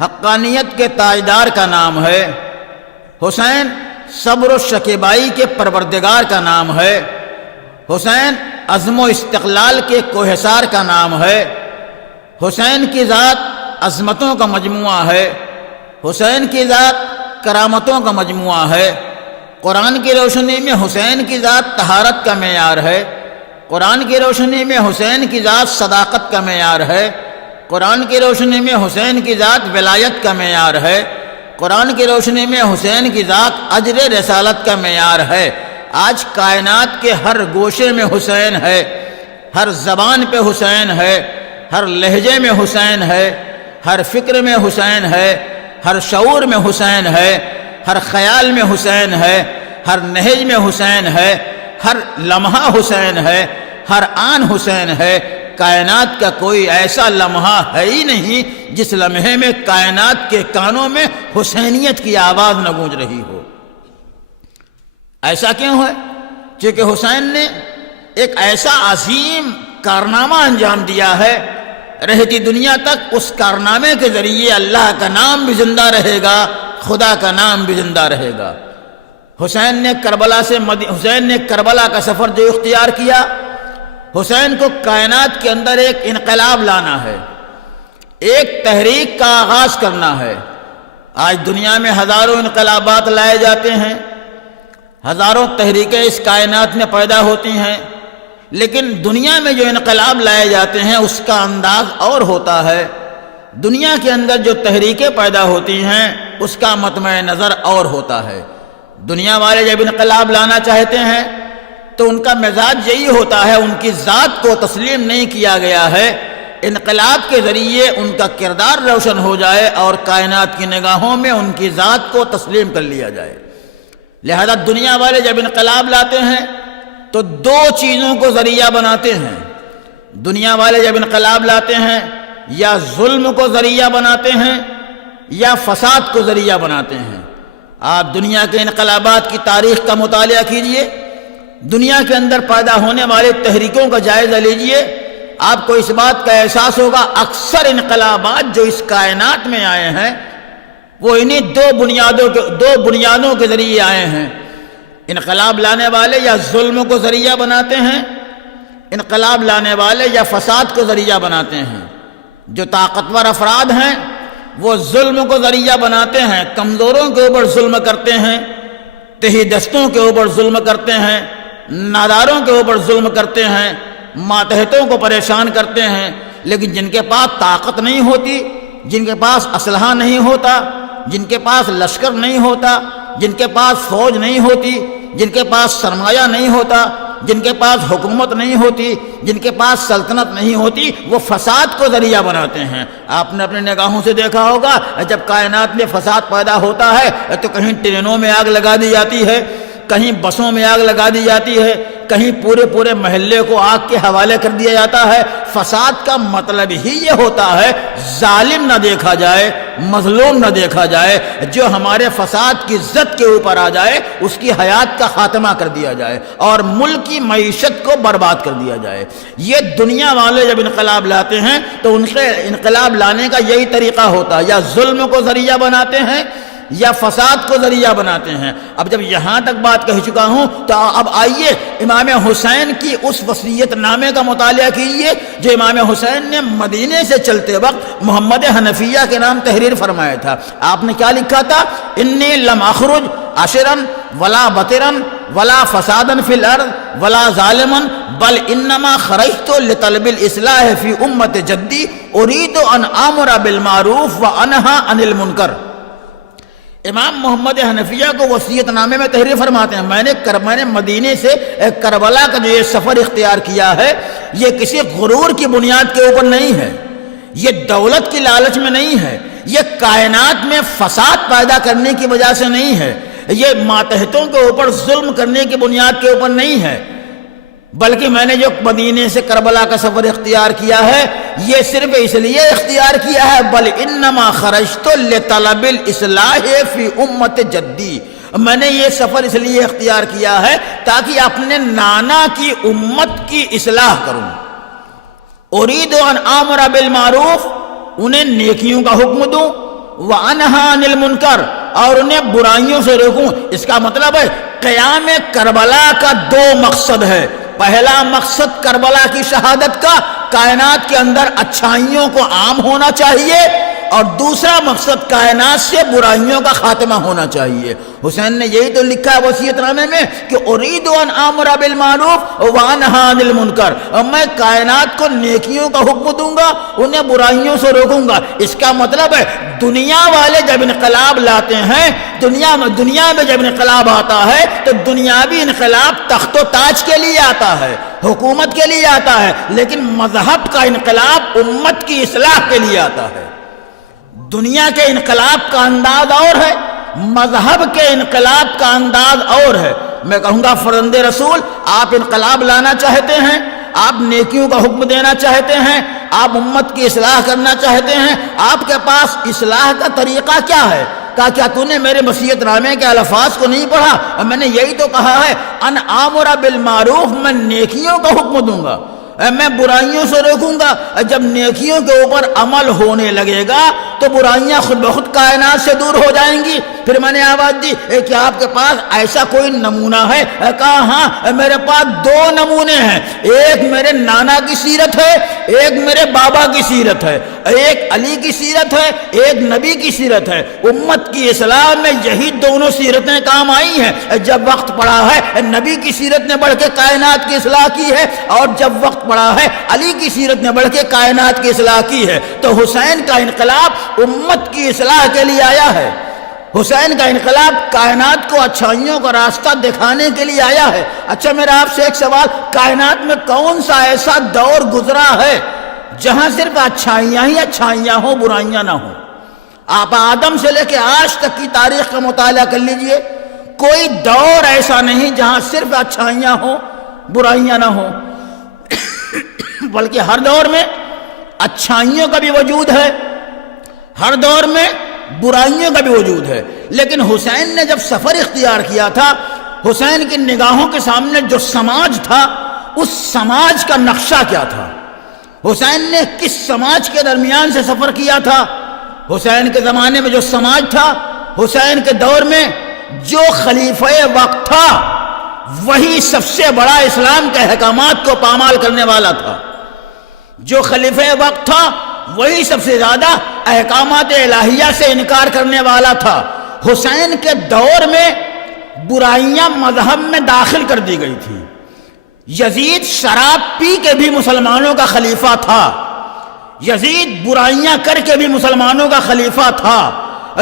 حقانیت کے تاجدار کا نام ہے، حسین صبر و شکیبائی کے پروردگار کا نام ہے، حسین عزم و استقلال کے کوہسار کا نام ہے، حسین کی ذات عظمتوں کا مجموعہ ہے، حسین کی ذات کرامتوں کا مجموعہ ہے۔ قرآن کی روشنی میں حسین کی ذات طہارت کا معیار ہے، قرآن کی روشنی میں حسین کی ذات صداقت کا معیار ہے، قرآن کی روشنی میں حسین کی ذات ولایت کا معیار ہے، قرآن کی روشنی میں حسین کی ذات اجر رسالت کا معیار ہے۔ آج کائنات کے ہر گوشے میں حسین ہے، ہر زبان پہ حسین ہے، ہر لہجے میں حسین ہے، ہر فکر میں حسین ہے، ہر شعور میں حسین ہے، ہر خیال میں حسین ہے، ہر نہج میں حسین ہے، ہر لمحہ حسین ہے، ہر آن حسین ہے۔ کائنات کا کوئی ایسا لمحہ ہے ہی نہیں جس لمحے میں کائنات کے کانوں میں حسینیت کی آواز نہ گونج رہی ہو۔ ایسا کیوں ہے؟ کیونکہ حسین نے ایک ایسا عظیم کارنامہ انجام دیا ہے، رہتی دنیا تک اس کارنامے کے ذریعے اللہ کا نام بھی زندہ رہے گا، خدا کا نام بھی زندہ رہے گا۔ حسین نے کربلا کا سفر جو اختیار کیا، حسین کو کائنات کے اندر ایک انقلاب لانا ہے، ایک تحریک کا آغاز کرنا ہے۔ آج دنیا میں ہزاروں انقلابات لائے جاتے ہیں، ہزاروں تحریکیں اس کائنات میں پیدا ہوتی ہیں، لیکن دنیا میں جو انقلاب لائے جاتے ہیں اس کا انداز اور ہوتا ہے۔ دنیا کے اندر جو تحریکیں پیدا ہوتی ہیں اس کا مطمع نظر اور ہوتا ہے۔ دنیا والے جب انقلاب لانا چاہتے ہیں تو ان کا مزاج یہی ہوتا ہے، ان کی ذات کو تسلیم نہیں کیا گیا ہے، انقلاب کے ذریعے ان کا کردار روشن ہو جائے اور کائنات کی نگاہوں میں ان کی ذات کو تسلیم کر لیا جائے۔ لہذا دنیا والے جب انقلاب لاتے ہیں تو دو چیزوں کو ذریعہ بناتے ہیں۔ دنیا والے جب انقلاب لاتے ہیں یا ظلم کو ذریعہ بناتے ہیں یا فساد کو ذریعہ بناتے ہیں۔ آپ دنیا کے انقلابات کی تاریخ کا مطالعہ کیجئے، دنیا کے اندر پیدا ہونے والے تحریکوں کا جائزہ لیجئے، آپ کو اس بات کا احساس ہوگا اکثر انقلابات جو اس کائنات میں آئے ہیں وہ انہی دو بنیادوں کے ذریعے آئے ہیں۔ انقلاب لانے والے یا ظلم کو ذریعہ بناتے ہیں، انقلاب لانے والے یا فساد کو ذریعہ بناتے ہیں۔ جو طاقتور افراد ہیں وہ ظلم کو ذریعہ بناتے ہیں، کمزوروں کے اوپر ظلم کرتے ہیں، تہی دستوں کے اوپر ظلم کرتے ہیں، ناداروں کے اوپر ظلم کرتے ہیں، ماتحتوں کو پریشان کرتے ہیں۔ لیکن جن کے پاس طاقت نہیں ہوتی، جن کے پاس اسلحہ نہیں ہوتا، جن کے پاس لشکر نہیں ہوتا، جن کے پاس فوج نہیں ہوتی، جن کے پاس سرمایہ نہیں ہوتا، جن کے پاس حکومت نہیں ہوتی، جن کے پاس سلطنت نہیں ہوتی، وہ فساد کو ذریعہ بناتے ہیں۔ آپ نے اپنے نگاہوں سے دیکھا ہوگا جب کائنات میں فساد پیدا ہوتا ہے تو کہیں ٹرینوں میں آگ لگا دی جاتی ہے، کہیں بسوں میں آگ لگا دی جاتی ہے، کہیں پورے محلے کو آگ کے حوالے کر دیا جاتا ہے۔ فساد کا مطلب ہی یہ ہوتا ہے ظالم نہ دیکھا جائے، مظلوم نہ دیکھا جائے، جو ہمارے فساد کی زد کے اوپر آ جائے اس کی حیات کا خاتمہ کر دیا جائے اور ملک کی معیشت کو برباد کر دیا جائے۔ یہ دنیا والے جب انقلاب لاتے ہیں تو ان کے انقلاب لانے کا یہی طریقہ ہوتا ہے، یا ظلم کو ذریعہ بناتے ہیں یا فساد کو ذریعہ بناتے ہیں۔ اب جب یہاں تک بات کہہ چکا ہوں تو اب آئیے امام حسین کی اس وصیت نامے کا مطالعہ کیجیے جو امام حسین نے مدینے سے چلتے وقت محمد حنفیہ کے نام تحریر فرمایا تھا۔ آپ نے کیا لکھا تھا؟ انی لم اخرج عشرا ولا بطرا ولا فسادا فی الارض ولا ظالما بل انما خرجت لطلب الاصلاح فی امت جدی اريد ان امر بالمعروف وانهى عن المنکر۔ امام محمد حنفیہ کو وصیت نامے میں تحریر فرماتے ہیں، میں نے مدینے سے کربلا کا جو یہ سفر اختیار کیا ہے، یہ کسی غرور کی بنیاد کے اوپر نہیں ہے، یہ دولت کی لالچ میں نہیں ہے، یہ کائنات میں فساد پیدا کرنے کی وجہ سے نہیں ہے، یہ ماتحتوں کے اوپر ظلم کرنے کی بنیاد کے اوپر نہیں ہے، بلکہ میں نے جو مدینے سے کربلا کا سفر اختیار کیا ہے، یہ صرف اس لیے اختیار کیا ہے، بل انما خرجت لطلب الاصلاح فی امت جدی، میں نے یہ سفر اس لیے اختیار کیا ہے تاکہ اپنے نانا کی امت کی اصلاح کروں۔ اريد ان امر بالمعروف، انہیں نیکیوں کا حکم دوں، وانہا عن المنکر، اور انہیں برائیوں سے روکوں۔ اس کا مطلب ہے قیام کربلا کا دو مقصد ہے، پہلا مقصد کربلا کی شہادت کا، کائنات کے اندر اچھائیوں کو عام ہونا چاہیے، اور دوسرا مقصد کائنات سے برائیوں کا خاتمہ ہونا چاہیے۔ حسین نے یہی تو لکھا ہے وصیت نامے میں کہ اريد ان امر بالمعروف وانہا عن المنکر، میں کائنات کو نیکیوں کا حکم دوں گا، انہیں برائیوں سے روکوں گا۔ اس کا مطلب ہے دنیا والے جب انقلاب لاتے ہیں، دنیا میں جب انقلاب آتا ہے تو دنیاوی انقلاب تخت و تاج کے لیے آتا ہے، حکومت کے لیے آتا ہے، لیکن مذہب کا انقلاب امت کی اصلاح کے لیے آتا ہے۔ دنیا کے انقلاب کا انداز اور ہے، مذہب کے انقلاب کا انداز اور ہے۔ میں کہوں گا فرزند رسول، آپ انقلاب لانا چاہتے ہیں، آپ نیکیوں کا حکم دینا چاہتے ہیں، آپ امت کی اصلاح کرنا چاہتے ہیں، آپ کے پاس اصلاح کا طریقہ کیا ہے؟ کہا کیا تو نے میرے وصیت نامے کے الفاظ کو نہیں پڑھا؟ میں نے یہی تو کہا ہے، ان آمر بالمعروف، میں نیکیوں کا حکم دوں گا، میں برائیوں سے روکوں گا۔ جب نیکیوں کے اوپر عمل ہونے لگے گا تو برائیاں خود بخود کائنات سے دور ہو جائیں گی۔ پھر میں نے آواز دی کہ آپ کے پاس ایسا کوئی نمونہ ہے؟ کہا ہاں، میرے پاس دو نمونے ہیں، ایک میرے نانا کی سیرت ہے، ایک میرے بابا کی سیرت ہے، ایک علی کی سیرت ہے، ایک نبی کی سیرت ہے۔ امت کی اصلاح میں یہی دونوں سیرتیں کام آئی ہیں۔ جب وقت پڑا ہے نبی کی سیرت نے بڑھ کے کائنات کی اصلاح کی ہے، اور جب وقت پڑا ہے علی کی سیرت نے بڑھ کے کائنات کی اصلاح کی ہے۔ تو حسین کا انقلاب امت کی اصلاح کے لیے آیا ہے، حسین کا انقلاب کائنات کو اچھائیوں کا راستہ دکھانے کے لیے آیا ہے۔ اچھا میرا آپ سے ایک سوال، کائنات میں کون سا ایسا دور گزرا ہے جہاں صرف اچھائیاں ہی اچھائیاں ہوں، برائیاں نہ ہوں؟ آپ آدم سے لے کے آج تک کی تاریخ کا مطالعہ کر لیجئے، کوئی دور ایسا نہیں جہاں صرف اچھائیاں ہوں، برائیاں نہ ہوں، بلکہ ہر دور میں اچھائیوں کا بھی وجود ہے، ہر دور میں برائیوں کا بھی وجود ہے۔ لیکن حسین نے جب سفر اختیار کیا تھا، حسین کی نگاہوں کے سامنے جو سماج تھا، اس سماج کا نقشہ کیا تھا؟ حسین نے کس سماج کے درمیان سے سفر کیا تھا؟ حسین کے زمانے میں جو سماج تھا، حسین کے دور میں جو خلیفہ وقت تھا، وہی سب سے بڑا اسلام کے احکامات کو پامال کرنے والا تھا۔ جو خلیفہ وقت تھا وہی سب سے زیادہ احکامات الہیہ سے انکار کرنے والا تھا۔ حسین کے دور میں برائیاں مذہب میں داخل کر دی گئی تھی۔ یزید شراب پی کے بھی مسلمانوں کا خلیفہ تھا، یزید برائیاں کر کے بھی مسلمانوں کا خلیفہ تھا،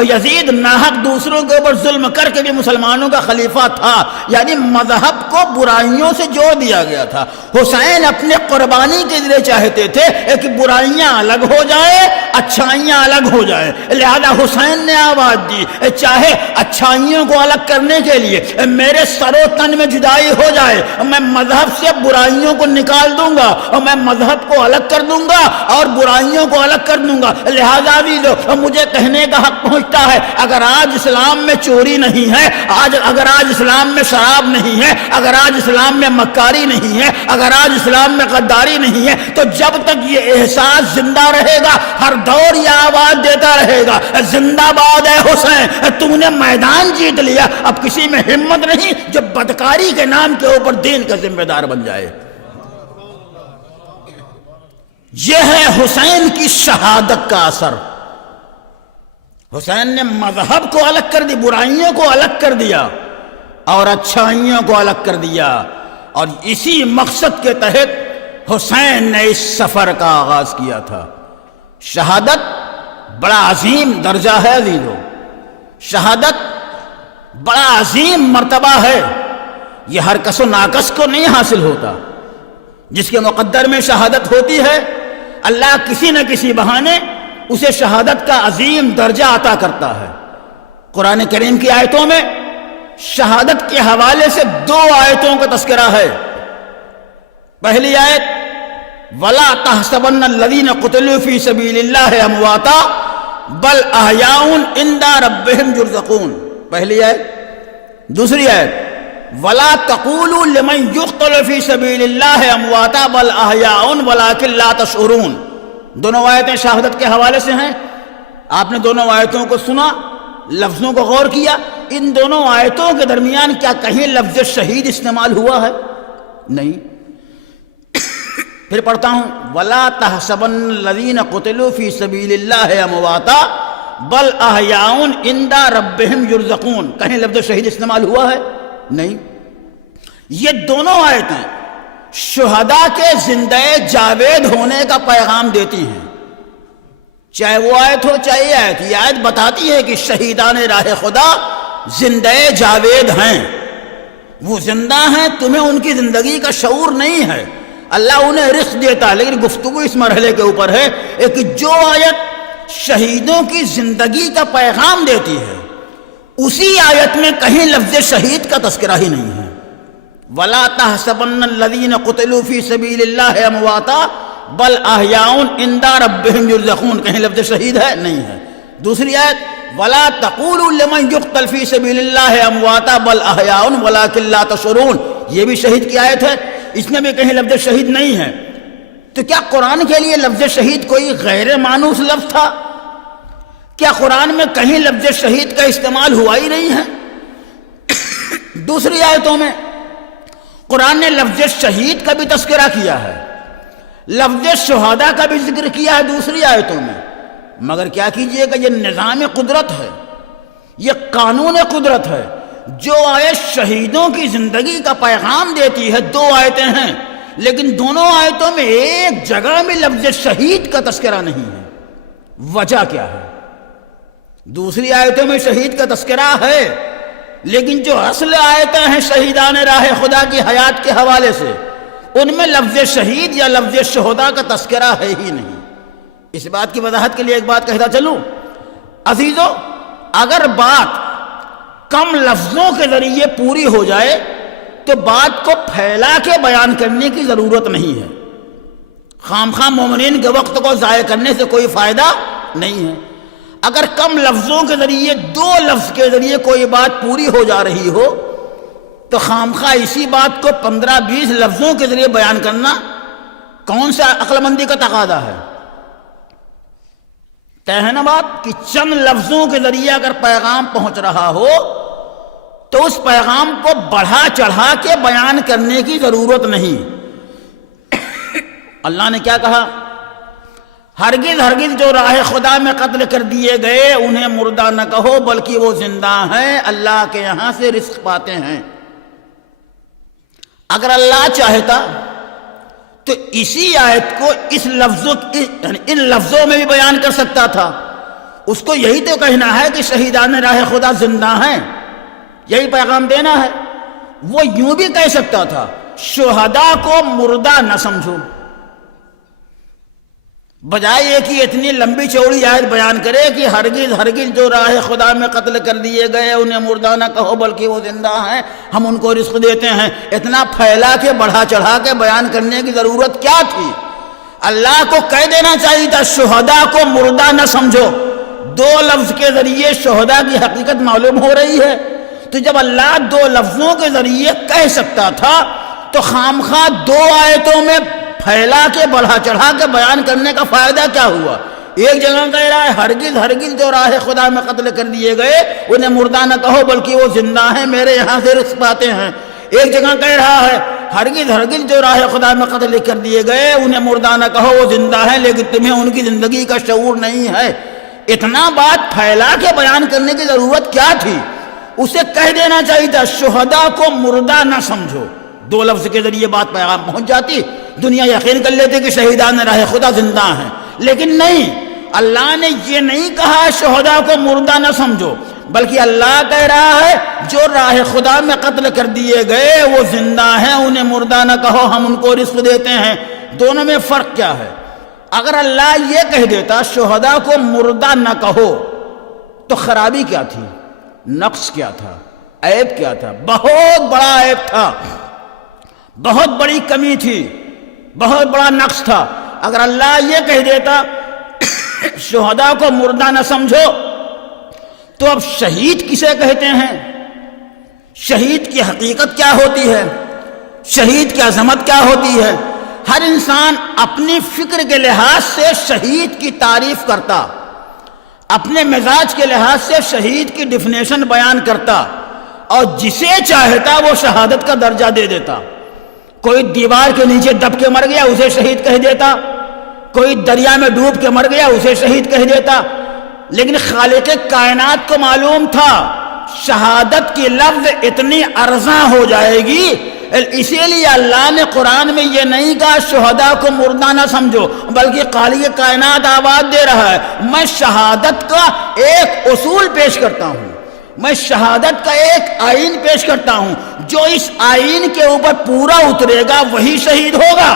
یزید ناحق دوسروں کے اوپر ظلم کر کے بھی مسلمانوں کا خلیفہ تھا۔ یعنی مذہب کو برائیوں سے جوڑ دیا گیا تھا۔ حسین اپنے قربانی کے ذریعے چاہتے تھے کہ برائیاں الگ ہو جائیں، اچھائیاں الگ ہو جائیں، لہذا حسین نے آواز دی چاہے اچھائیوں کو الگ کرنے کے لیے میرے سر و تن میں جدائی ہو جائے، میں مذہب سے برائیوں کو نکال دوں گا، اور میں مذہب کو الگ کر دوں گا اور برائیوں کو الگ کر دوں گا۔ لہذا بھی مجھے کہنے کا حق پہنچتا ہے، اگر آج اسلام میں چوری نہیں ہے، اگر آج اسلام میں شراب نہیں ہے، اگر آج اسلام میں مکاری نہیں ہے، اگر آج اسلام میں غداری نہیں ہے، تو جب تک یہ احساس زندہ رہے گا، ہر دور یہ آواز دیتا رہے گا، زندہ باد ہے حسین، تم نے میدان جیت لیا۔ اب کسی میں ہمت نہیں جو بدکاری کے نام کے اوپر دین کا ذمہ دار بن جائے۔ یہ ہے حسین کی شہادت کا اثر۔ حسین نے مذہب کو الگ کر دی، برائیوں کو الگ کر دیا اور اچھائیوں کو الگ کر دیا، اور اسی مقصد کے تحت حسین نے اس سفر کا آغاز کیا تھا۔ شہادت بڑا عظیم درجہ ہے عزیزو، شہادت بڑا عظیم مرتبہ ہے، یہ ہر کس و ناکس کو نہیں حاصل ہوتا۔ جس کے مقدر میں شہادت ہوتی ہے، اللہ کسی نہ کسی بہانے اسے شہادت کا عظیم درجہ عطا کرتا ہے۔ قرآن کریم کی آیتوں میں شہادت کے حوالے سے 2 آیتوں کا تذکرہ ہے۔ پہلی آیت وَلَا تَحْسَبَنَّ الَّذِينَ قُتِلُوا فِي سَبِيلِ اللَّهِ أَمْوَاتًا بَلْ أَحْيَاءٌ عِندَ رَبِّهِمْ يُرْزَقُونَ، پہلی آیت۔ دوسری آیت وَلَا تَقُولُوا لِمَنْ يُقْتَلُ فِي سَبِيلِ اللَّهِ أَمْوَاتًا بَلْ أَحْيَاءٌ وَلَكِنْ لَا تَشْعُرُونَ۔ دونوں آیتیں شہادت کے حوالے سے ہیں۔ آپ نے دونوں آیتوں کو سنا، لفظوں کو غور کیا، ان دونوں آیتوں کے درمیان کیا کہیں لفظ شہید استعمال ہوا ہے؟ نہیں۔ پھر پڑھتا ہوں وَلَا تَحْسَبَنَّ الَّذِينَ قُتِلُوا فِي سَبِيلِ اللَّهِ أَمْوَاتًا بَلْ أَحْيَاءٌ عِندَ رَبِّهِمْ يُرْزَقُونَ، کہیں لفظ شہید استعمال ہوا ہے؟ نہیں۔ یہ دونوں آیتیں شہداء کے زندہ جاوید ہونے کا پیغام دیتی ہیں، چاہے وہ آیت ہو چاہے یہ آیت۔ یہ آیت بتاتی ہے کہ شہیدان راہ خدا زندہ جاوید ہیں، وہ زندہ ہیں، تمہیں ان کی زندگی کا شعور نہیں ہے۔ اللہ انہیں رزق دیتا ہے، لیکن گفتگو اس مرحلے کے اوپر ہے کہ جو آیت شہیدوں کی زندگی کا پیغام دیتی ہے، اسی آیت میں کہیں لفظ شہید کا تذکرہ ہی نہیں ہے۔ وَلَا تَحْسَبَنَّ الَّذِينَ قُتِلُوا فِي سَبِيلِ اللَّهِ أَمْوَاتًا بَلْ أَحْيَاءٌ عِندَ رَبِّهِمْ يُرْزَقُونَ، کہیں لفظ شہید ہے؟ نہیں ہے۔ دوسری آیت وَلَا تَقُولُوا لِمَنْ يُقْتَلْ فِي سَبِيلِ اللَّهِ أَمْوَاتًا بَلْ أَحْيَاءٌ وَلَكِنْ لَا تَشْعُرُونَ، یہ بھی شہید کی آیت ہے، اس میں بھی کہیں لفظ شہید نہیں ہے۔ تو کیا قرآن کے لیے لفظ شہید کوئی غیر مانوس لفظ تھا؟ کیا قرآن میں کہیں لفظ شہید کا استعمال ہوا ہی نہیں ہے؟ دوسری آیتوں میں قرآن نے لفظ شہید کا بھی تذکرہ کیا ہے، لفظ شہداء کا بھی ذکر کیا ہے دوسری آیتوں میں، مگر کیا کیجئے گا، یہ نظام قدرت ہے، یہ قانون قدرت ہے۔ جو آیت شہیدوں کی زندگی کا پیغام دیتی ہے، 2 آیتیں ہیں، لیکن دونوں آیتوں میں ایک جگہ میں لفظ شہید کا تذکرہ نہیں ہے۔ وجہ کیا ہے؟ دوسری آیتوں میں شہید کا تذکرہ ہے، لیکن جو اصل آیتیں ہیں شہیدان راہ خدا کی حیات کے حوالے سے، ان میں لفظ شہید یا لفظ شہداء کا تذکرہ ہے ہی نہیں۔ اس بات کی وضاحت کے لیے ایک بات کہتا چلوں، عزیزو، اگر بات کم لفظوں کے ذریعے پوری ہو جائے تو بات کو پھیلا کے بیان کرنے کی ضرورت نہیں ہے۔ خام خام مومنین کے وقت کو ضائع کرنے سے کوئی فائدہ نہیں ہے۔ اگر کم لفظوں کے ذریعے 2 لفظ کے ذریعے کوئی بات پوری ہو جا رہی ہو تو خام خواہ اسی بات کو 15-20 لفظوں کے ذریعے بیان کرنا کون سا عقل مندی کا تقاضا ہے؟ طے ہے نا بات کہ چند لفظوں کے ذریعے اگر پیغام پہنچ رہا ہو تو اس پیغام کو بڑھا چڑھا کے بیان کرنے کی ضرورت نہیں۔ اللہ نے کیا کہا؟ ہرگز ہرگز جو راہ خدا میں قتل کر دیے گئے انہیں مردہ نہ کہو، بلکہ وہ زندہ ہیں، اللہ کے یہاں سے رزق پاتے ہیں۔ اگر اللہ چاہتا تو اسی آیت کو ان لفظوں میں بھی بیان کر سکتا تھا۔ اس کو یہی تو کہنا ہے کہ شہیدان راہ خدا زندہ ہیں، یہی پیغام دینا ہے۔ وہ یوں بھی کہہ سکتا تھا شہداء کو مردہ نہ سمجھو، بجائے یہ کہ اتنی لمبی چوڑی آیت بیان کرے کہ ہرگز ہرگز جو راہ خدا میں قتل کر دیے گئے انہیں مردہ نہ کہو بلکہ وہ زندہ ہیں، ہم ان کو رزق دیتے ہیں۔ اتنا پھیلا کے بڑھا چڑھا کے بیان کرنے کی ضرورت کیا تھی؟ اللہ کو کہہ دینا چاہیے تھا شہداء کو مردہ نہ سمجھو۔ 2 لفظ کے ذریعے شہداء کی حقیقت معلوم ہو رہی ہے، تو جب اللہ 2 لفظوں کے ذریعے کہہ سکتا تھا تو خام خواہ 2 آیتوں میں پھیلا کے بڑھا چڑھا کے بیان کرنے کا فائدہ کیا ہوا؟ ایک جگہ کہہ رہا ہے ہرگز ہرگز جو راہ خدا میں قتل کر دیے گئے انہیں مردہ نہ کہو بلکہ وہ زندہ ہیں، میرے یہاں سے رزق پاتے ہیں۔ ایک جگہ کہہ رہا ہے ہرگز ہرگز جو راہ خدا میں قتل کر دیے گئے انہیں مردہ نہ کہو، وہ زندہ ہیں، لیکن تمہیں ان کی زندگی کا شعور نہیں ہے۔ اتنا بات پھیلا کے بیان کرنے کی ضرورت کیا تھی؟ اسے کہہ دینا چاہیے تھا شہداء کو مردہ نہ سمجھو۔ 2 لفظ کے ذریعے بات پیغام پہنچ جاتی، دنیا یقین کر لیتے کہ شہیدان راہ خدا زندہ ہیں، لیکن نہیں، اللہ نے یہ نہیں کہا شہداء کو مردہ نہ سمجھو، بلکہ اللہ کہہ رہا ہے جو راہ خدا میں قتل کر دیے گئے وہ زندہ ہیں، انہیں مردہ نہ کہو، ہم ان کو رزق دیتے ہیں۔ دونوں میں فرق کیا ہے؟ اگر اللہ یہ کہہ دیتا شہداء کو مردہ نہ کہو تو خرابی کیا تھی، نقص کیا تھا، عیب کیا تھا؟ بہت بڑا عیب تھا، بہت بڑی کمی تھی، بہت بڑا نقص تھا۔ اگر اللہ یہ کہہ دیتا شہداء کو مردہ نہ سمجھو، تو اب شہید کسے کہتے ہیں؟ شہید کی حقیقت کیا ہوتی ہے؟ شہید کی عظمت کیا ہوتی ہے؟ ہر انسان اپنی فکر کے لحاظ سے شہید کی تعریف کرتا، اپنے مزاج کے لحاظ سے شہید کی ڈیفینیشن بیان کرتا، اور جسے چاہتا وہ شہادت کا درجہ دے دیتا۔ کوئی دیوار کے نیچے دب کے مر گیا، اسے شہید کہہ دیتا، کوئی دریا میں ڈوب کے مر گیا، اسے شہید کہہ دیتا۔ لیکن خالق کائنات کو معلوم تھا شہادت کی لفظ اتنی ارزاں ہو جائے گی، اسی لیے اللہ نے قرآن میں یہ نہیں کہا شہداء کو مردہ نہ سمجھو، بلکہ خالق کائنات آواز دے رہا ہے میں شہادت کا ایک اصول پیش کرتا ہوں، میں شہادت کا ایک آئین پیش کرتا ہوں، جو اس آئین کے اوپر پورا اترے گا وہی شہید ہوگا،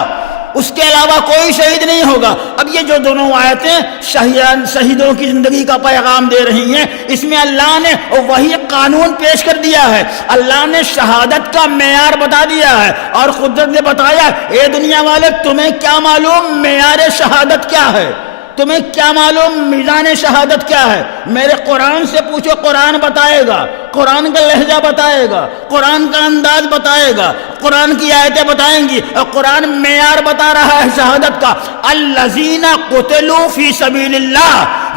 اس کے علاوہ کوئی شہید نہیں ہوگا۔ اب یہ جو دونوں آیتیں شہیدوں کی زندگی کا پیغام دے رہی ہیں، اس میں اللہ نے وہی قانون پیش کر دیا ہے، اللہ نے شہادت کا معیار بتا دیا ہے، اور قدرت نے بتایا اے دنیا والے تمہیں کیا معلوم معیار شہادت کیا ہے، تمہیں کیا معلوم میزان شہادت کیا ہے؟ میرے قرآن سے پوچھو، قرآن بتائے گا، قرآن کا لہجہ بتائے گا، قرآن کا انداز بتائے گا، قرآن کی آیتیں بتائیں گی، اور قرآن معیار بتا رہا ہے شہادت کا۔ الذین قتلوا فی سبیل اللہ،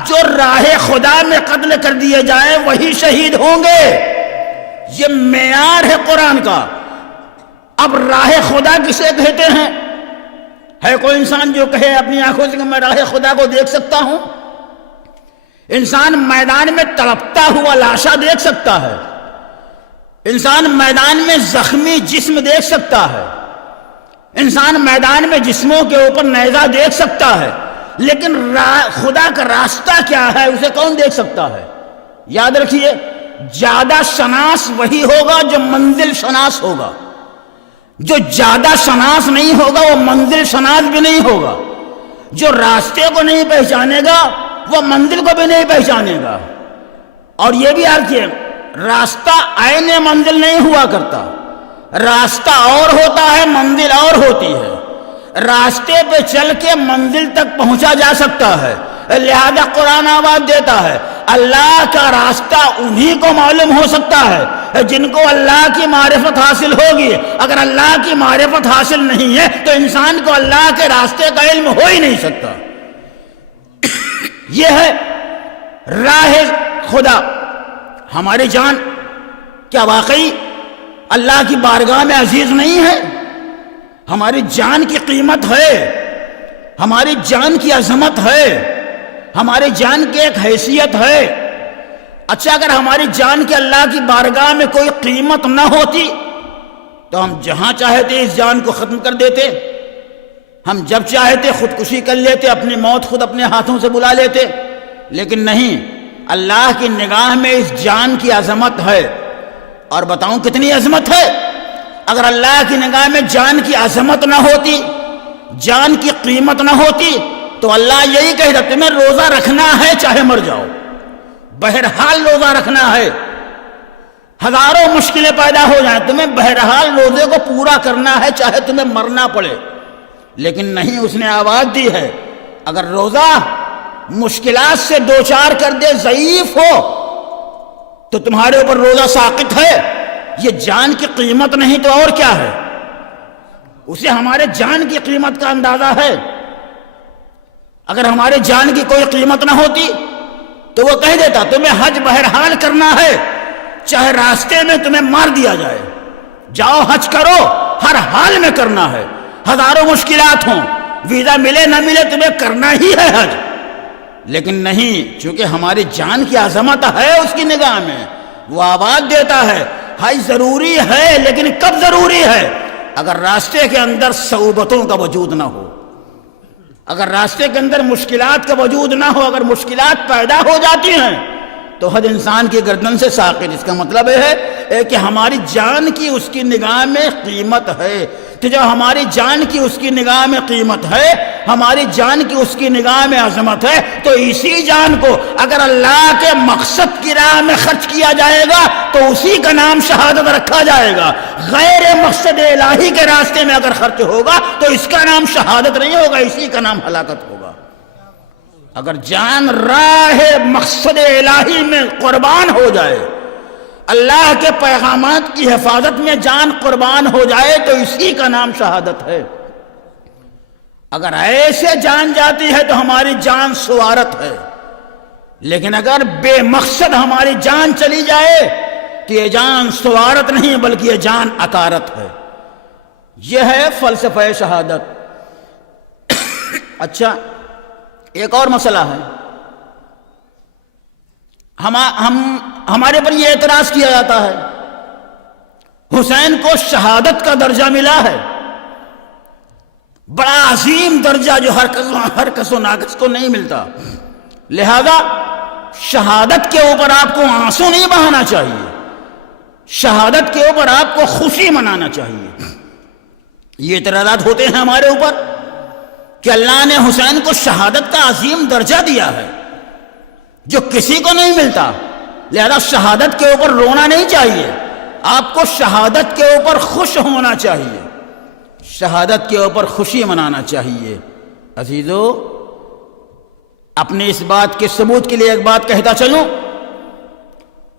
جو راہ خدا میں قتل کر دیے جائیں وہی شہید ہوں گے، یہ معیار ہے قرآن کا۔ اب راہ خدا کسے کہتے ہیں؟ ہے کوئی انسان جو کہے اپنی آنکھوں سے کہ میں راہ خدا کو دیکھ سکتا ہوں؟ انسان میدان میں تڑپتا ہوا لاشا دیکھ سکتا ہے، انسان میدان میں زخمی جسم دیکھ سکتا ہے، انسان میدان میں جسموں کے اوپر نیزہ دیکھ سکتا ہے، لیکن خدا کا راستہ کیا ہے اسے کون دیکھ سکتا ہے؟ یاد رکھیے زیادہ شناس وہی ہوگا جو منزل شناس ہوگا، جو زیادہ شناس نہیں ہوگا وہ منزل شناس بھی نہیں ہوگا، جو راستے کو نہیں پہچانے گا وہ منزل کو بھی نہیں پہچانے گا۔ اور یہ بھی یاد کیے راستہ عین منزل نہیں ہوا کرتا، راستہ اور ہوتا ہے منزل اور ہوتی ہے، راستے پہ چل کے منزل تک پہنچا جا سکتا ہے، لہذا قرآن آواز دیتا ہے اللہ کا راستہ انہی کو معلوم ہو سکتا ہے جن کو اللہ کی معرفت حاصل ہوگی۔ اگر اللہ کی معرفت حاصل نہیں ہے تو انسان کو اللہ کے راستے کا علم ہو ہی نہیں سکتا۔ یہ ہے راہ خدا۔ ہماری جان کیا واقعی اللہ کی بارگاہ میں عزیز نہیں ہے؟ ہماری جان کی قیمت ہے، ہماری جان کی عظمت ہے، ہماری جان کی ایک حیثیت ہے۔ اچھا اگر ہماری جان کے اللہ کی بارگاہ میں کوئی قیمت نہ ہوتی تو ہم جہاں چاہتے اس جان کو ختم کر دیتے، ہم جب چاہتے خودکشی کر لیتے، اپنی موت خود اپنے ہاتھوں سے بلا لیتے، لیکن نہیں، اللہ کی نگاہ میں اس جان کی عظمت ہے۔ اور بتاؤں کتنی عظمت ہے؟ اگر اللہ کی نگاہ میں جان کی عظمت نہ ہوتی، جان کی قیمت نہ ہوتی تو اللہ یہی کہتا تمہیں روزہ رکھنا ہے چاہے مر جاؤ، بہرحال روزہ رکھنا ہے، ہزاروں مشکلیں پیدا ہو جائیں تمہیں بہرحال روزے کو پورا کرنا ہے چاہے تمہیں مرنا پڑے۔ لیکن نہیں، اس نے آواز دی ہے اگر روزہ مشکلات سے دوچار کر دے، ضعیف ہو، تو تمہارے اوپر روزہ ساقط ہے۔ یہ جان کی قیمت نہیں تو اور کیا ہے؟ اسے ہمارے جان کی قیمت کا اندازہ ہے۔ اگر ہمارے جان کی کوئی قیمت نہ ہوتی تو وہ کہہ دیتا تمہیں حج بہرحال کرنا ہے چاہے راستے میں تمہیں مار دیا جائے، جاؤ حج کرو، ہر حال میں کرنا ہے، ہزاروں مشکلات ہوں، ویزا ملے نہ ملے تمہیں کرنا ہی ہے حج۔ لیکن نہیں، چونکہ ہماری جان کی عظمت ہے اس کی نگاہ میں، وہ آواز دیتا ہے حج ضروری ہے، لیکن کب ضروری ہے؟ اگر راستے کے اندر صعوبتوں کا وجود نہ ہو، اگر راستے کے اندر مشکلات کا وجود نہ ہو، اگر مشکلات پیدا ہو جاتی ہیں تو حد انسان کی گردن سے ساقط. اس کا مطلب ہے کہ ہماری جان کی اس کی نگاہ میں قیمت ہے. تو جب ہماری جان کی اس کی نگاہ میں قیمت ہے، ہماری جان کی اس کی نگاہ میں عظمت ہے، تو اسی جان کو اگر اللہ کے مقصد کی راہ میں خرچ کیا جائے گا تو اسی کا نام شہادت رکھا جائے گا. غیر مقصد الہی کے راستے میں اگر خرچ ہوگا تو اس کا نام شہادت نہیں ہوگا، اسی کا نام ہلاکت ہوگا. اگر جان راہ مقصد الہی میں قربان ہو جائے، اللہ کے پیغامات کی حفاظت میں جان قربان ہو جائے، تو اسی کا نام شہادت ہے. اگر ایسے جان جاتی ہے تو ہماری جان سوارت ہے، لیکن اگر بے مقصد ہماری جان چلی جائے تو یہ جان سوارت نہیں بلکہ یہ جان اکارت ہے. یہ ہے فلسفہ شہادت. اچھا، ایک اور مسئلہ ہے. ہمارے پر یہ اعتراض کیا جاتا ہے حسین کو شہادت کا درجہ ملا ہے، بڑا عظیم درجہ جو ہر کس و ناقص کو نہیں ملتا، لہذا شہادت کے اوپر آپ کو آنسو نہیں بہانا چاہیے، شہادت کے اوپر آپ کو خوشی منانا چاہیے. یہ اعتراضات ہوتے ہیں ہمارے اوپر کہ اللہ نے حسین کو شہادت کا عظیم درجہ دیا ہے جو کسی کو نہیں ملتا، لہذا شہادت کے اوپر رونا نہیں چاہیے، آپ کو شہادت کے اوپر خوش ہونا چاہیے، شہادت کے اوپر خوشی منانا چاہیے. عزیزو، اپنے اس بات کے ثبوت کے لیے ایک بات کہتا چلوں.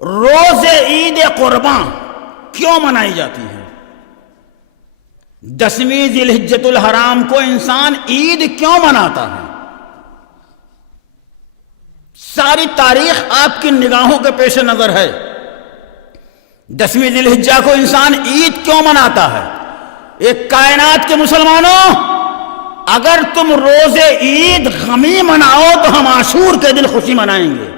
روز عید قرباں کیوں منائی جاتی ہے؟ 10ویں ذی الحجۃ الحرام کو انسان عید کیوں مناتا ہے؟ ساری تاریخ آپ کی نگاہوں کے پیش نظر ہے. 10ویں ذی الحجہ کو انسان عید کیوں مناتا ہے؟ ایک کائنات کے مسلمانوں، اگر تم روز عید غمی مناؤ تو ہم عاشور کے دن خوشی منائیں گے،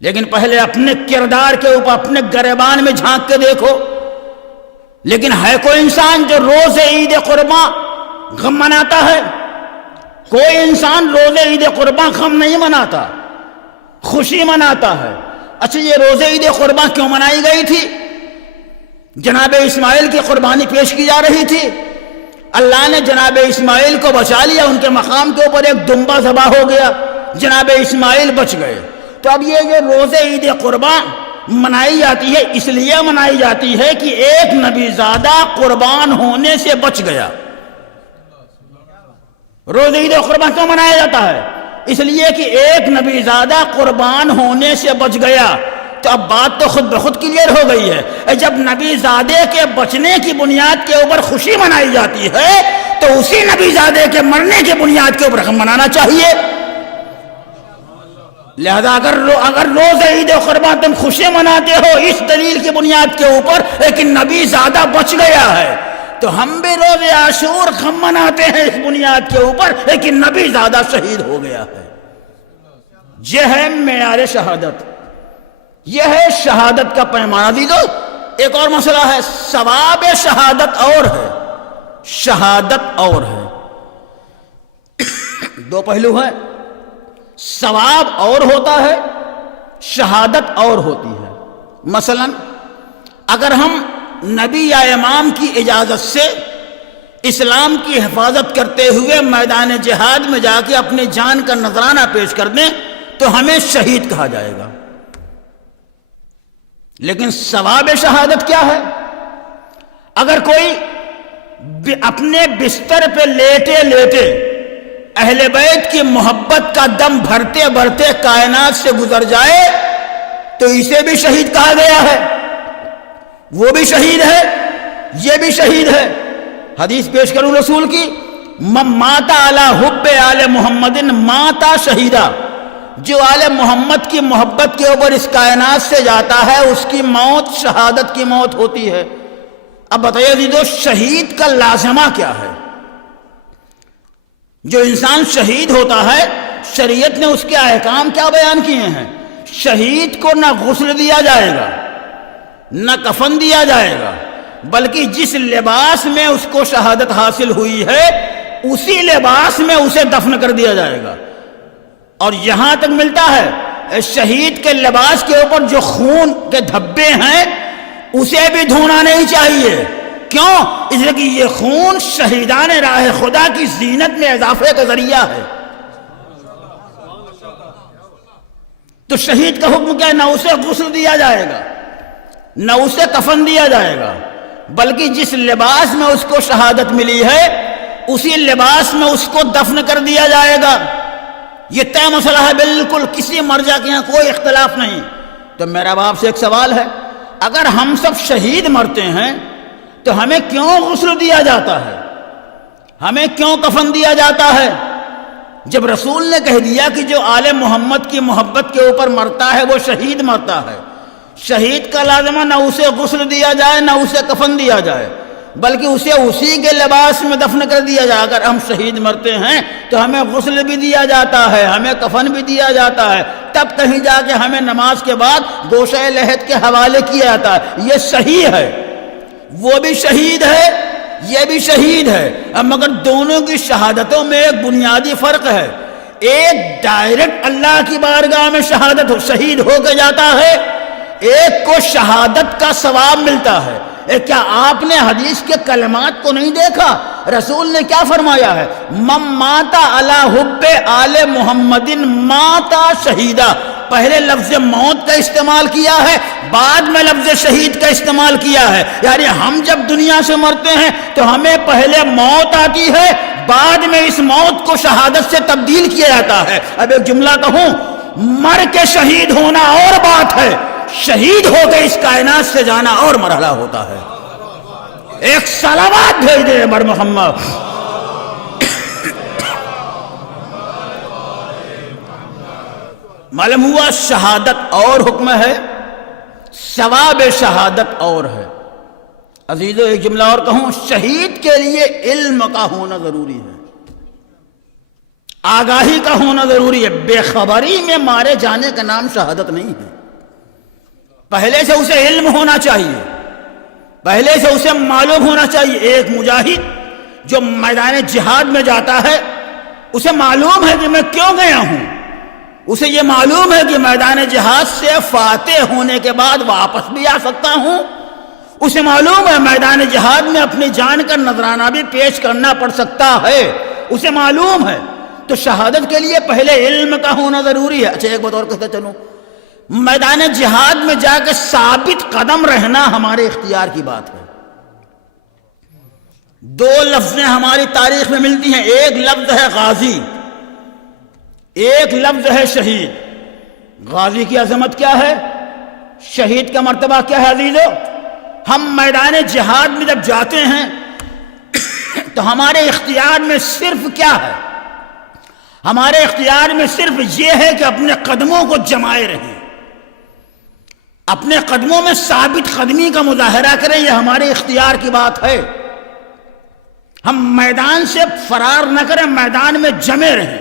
لیکن پہلے اپنے کردار کے اوپر اپنے گریبان میں جھانک کے دیکھو. لیکن ہے کوئی انسان جو روز عید قرباں غم مناتا ہے؟ کوئی انسان روز عید قرباں غم نہیں مناتا، خوشی مناتا ہے. اچھا، یہ روز عید قرباں کیوں منائی گئی تھی؟ جناب اسماعیل کی قربانی پیش کی جا رہی تھی. اللہ نے جناب اسماعیل کو بچا لیا، ان کے مقام کے اوپر ایک دمبا ذبح ہو گیا، جناب اسماعیل بچ گئے. تو اب یہ جو روز عید قرباں منائی جاتی ہے، اس لیے منائی جاتی ہے کہ ایک نبی زادہ قربان ہونے سے بچ گیا. روز عید قربان کیوں منایا جاتا ہے؟ اس لیے کہ ایک نبی زادہ قربان ہونے سے بچ گیا. تو اب بات تو خود بخود کلیئر ہو گئی ہے. جب نبی زادے کے بچنے کی بنیاد کے اوپر خوشی منائی جاتی ہے تو اسی نبی زادے کے مرنے کی بنیاد کے اوپر غم منانا چاہیے. لہذا اگر روز عید قربان تم خوشی مناتے ہو اس دلیل کی بنیاد کے اوپر لیکن نبی زادہ بچ گیا ہے، تو ہم بھی روز عاشور غم مناتے ہیں اس بنیاد کے اوپر لیکن نبی زادہ شہید ہو گیا ہے. یہ ہے معیار شہادت، یہ ہے شہادت کا پیمانہ. دیدو، ایک اور مسئلہ ہے، ثواب شہادت اور ہے، شہادت اور ہے. دو پہلو ہیں، ثواب اور ہوتا ہے، شہادت اور ہوتی ہے. مثلا اگر ہم نبی یا امام کی اجازت سے اسلام کی حفاظت کرتے ہوئے میدان جہاد میں جا کے اپنی جان کا نذرانہ پیش کر دیں تو ہمیں شہید کہا جائے گا. لیکن ثواب شہادت کیا ہے؟ اگر کوئی اپنے بستر پہ لیٹے لیٹے اہل بیت کی محبت کا دم بھرتے بھرتے کائنات سے گزر جائے تو اسے بھی شہید کہا گیا ہے. وہ بھی شہید ہے، یہ بھی شہید ہے. حدیث پیش کروں رسول کی، مات علی حب آل محمد ماتا شہیدہ. جو آل محمد کی محبت کے اوپر اس کائنات سے جاتا ہے اس کی موت شہادت کی موت ہوتی ہے. اب بتائیے دیدو، شہید کا لازمہ کیا ہے؟ جو انسان شہید ہوتا ہے شریعت نے اس کے احکام کیا بیان کیے ہیں؟ شہید کو نہ غسل دیا جائے گا، نہ کفن دیا جائے گا، بلکہ جس لباس میں اس کو شہادت حاصل ہوئی ہے اسی لباس میں اسے دفن کر دیا جائے گا. اور یہاں تک ملتا ہے شہید کے لباس کے اوپر جو خون کے دھبے ہیں اسے بھی دھونا نہیں چاہیے. کیوں؟ اس لیے کہ یہ خون شہیدان راہ خدا کی زینت میں اضافے کا ذریعہ ہے. تو شہید کا حکم کیا ہے؟ نہ اسے غسل دیا جائے گا نہ اسے کفن دیا جائے گا، بلکہ جس لباس میں اس کو شہادت ملی ہے اسی لباس میں اس کو دفن کر دیا جائے گا. یہ طے مسئلہ ہے، بالکل کسی مرجع کے یہاں کوئی اختلاف نہیں. تو میرا آپ سے ایک سوال ہے، اگر ہم سب شہید مرتے ہیں تو ہمیں کیوں غسل دیا جاتا ہے؟ ہمیں کیوں کفن دیا جاتا ہے؟ جب رسول نے کہہ دیا کہ جو آل محمد کی محبت کے اوپر مرتا ہے وہ شہید مرتا ہے، شہید کا لازمہ نہ اسے غسل دیا جائے نہ اسے کفن دیا جائے، بلکہ اسے اسی کے لباس میں دفن کر دیا جائے. اگر ہم شہید مرتے ہیں تو ہمیں غسل بھی دیا جاتا ہے، ہمیں کفن بھی دیا جاتا ہے، تب کہیں جا کے ہمیں نماز کے بعد گوشہ لحد کے حوالے کیا جاتا ہے. یہ صحیح ہے، وہ بھی شہید ہے یہ بھی شہید ہے. اب مگر دونوں کی شہادتوں میں ایک بنیادی فرق ہے. ایک ڈائریکٹ اللہ کی بارگاہ میں شہادت شہید ہو کے جاتا ہے، ایک کو شہادت کا ثواب ملتا ہے. کیا آپ نے حدیث کے کلمات کو نہیں دیکھا؟ رسول نے کیا فرمایا ہے؟ من مات علی حب آل محمد مات شہیدہ. پہلے لفظ موت کا استعمال کیا ہے، بعد میں لفظ شہید کا استعمال کیا ہے. یعنی ہم جب دنیا سے مرتے ہیں تو ہمیں پہلے موت آتی ہے، بعد میں اس موت کو شہادت سے تبدیل کیا جاتا ہے. اب ایک جملہ کہوں، مر کے شہید ہونا اور بات ہے، شہید ہو کے اس کائنات سے جانا اور مرحلہ ہوتا ہے. ایک صلوات بھیج دے بر محمد. معلوم ہوا شہادت اور حکم ہے، ثواب شہادت اور ہے. عزیزو ایک جملہ اور کہوں، شہید کے لیے علم کا ہونا ضروری ہے، آگاہی کا ہونا ضروری ہے. بے خبری میں مارے جانے کا نام شہادت نہیں ہے. پہلے سے اسے علم ہونا چاہیے، پہلے سے اسے معلوم ہونا چاہیے. ایک مجاہد جو میدان جہاد میں جاتا ہے اسے معلوم ہے کہ میں کیوں گیا ہوں، اسے یہ معلوم ہے کہ میدان جہاد سے فاتح ہونے کے بعد واپس بھی آ سکتا ہوں، اسے معلوم ہے میدان جہاد میں اپنی جان کا نذرانہ بھی پیش کرنا پڑ سکتا ہے، اسے معلوم ہے. تو شہادت کے لیے پہلے علم کا ہونا ضروری ہے. اچھا ایک بات اور کہتے چلوں، میدان جہاد میں جا کے ثابت قدم رہنا ہمارے اختیار کی بات ہے. دو لفظیں ہماری تاریخ میں ملتی ہیں، ایک لفظ ہے غازی، ایک لفظ ہے شہید. غازی کی عظمت کیا ہے، شہید کا مرتبہ کیا ہے؟ عزیزو ہم میدان جہاد میں جب جاتے ہیں تو ہمارے اختیار میں صرف کیا ہے؟ ہمارے اختیار میں صرف یہ ہے کہ اپنے قدموں کو جمائے رہیں، اپنے قدموں میں ثابت قدمی کا مظاہرہ کریں. یہ ہمارے اختیار کی بات ہے. ہم میدان سے فرار نہ کریں، میدان میں جمے رہیں،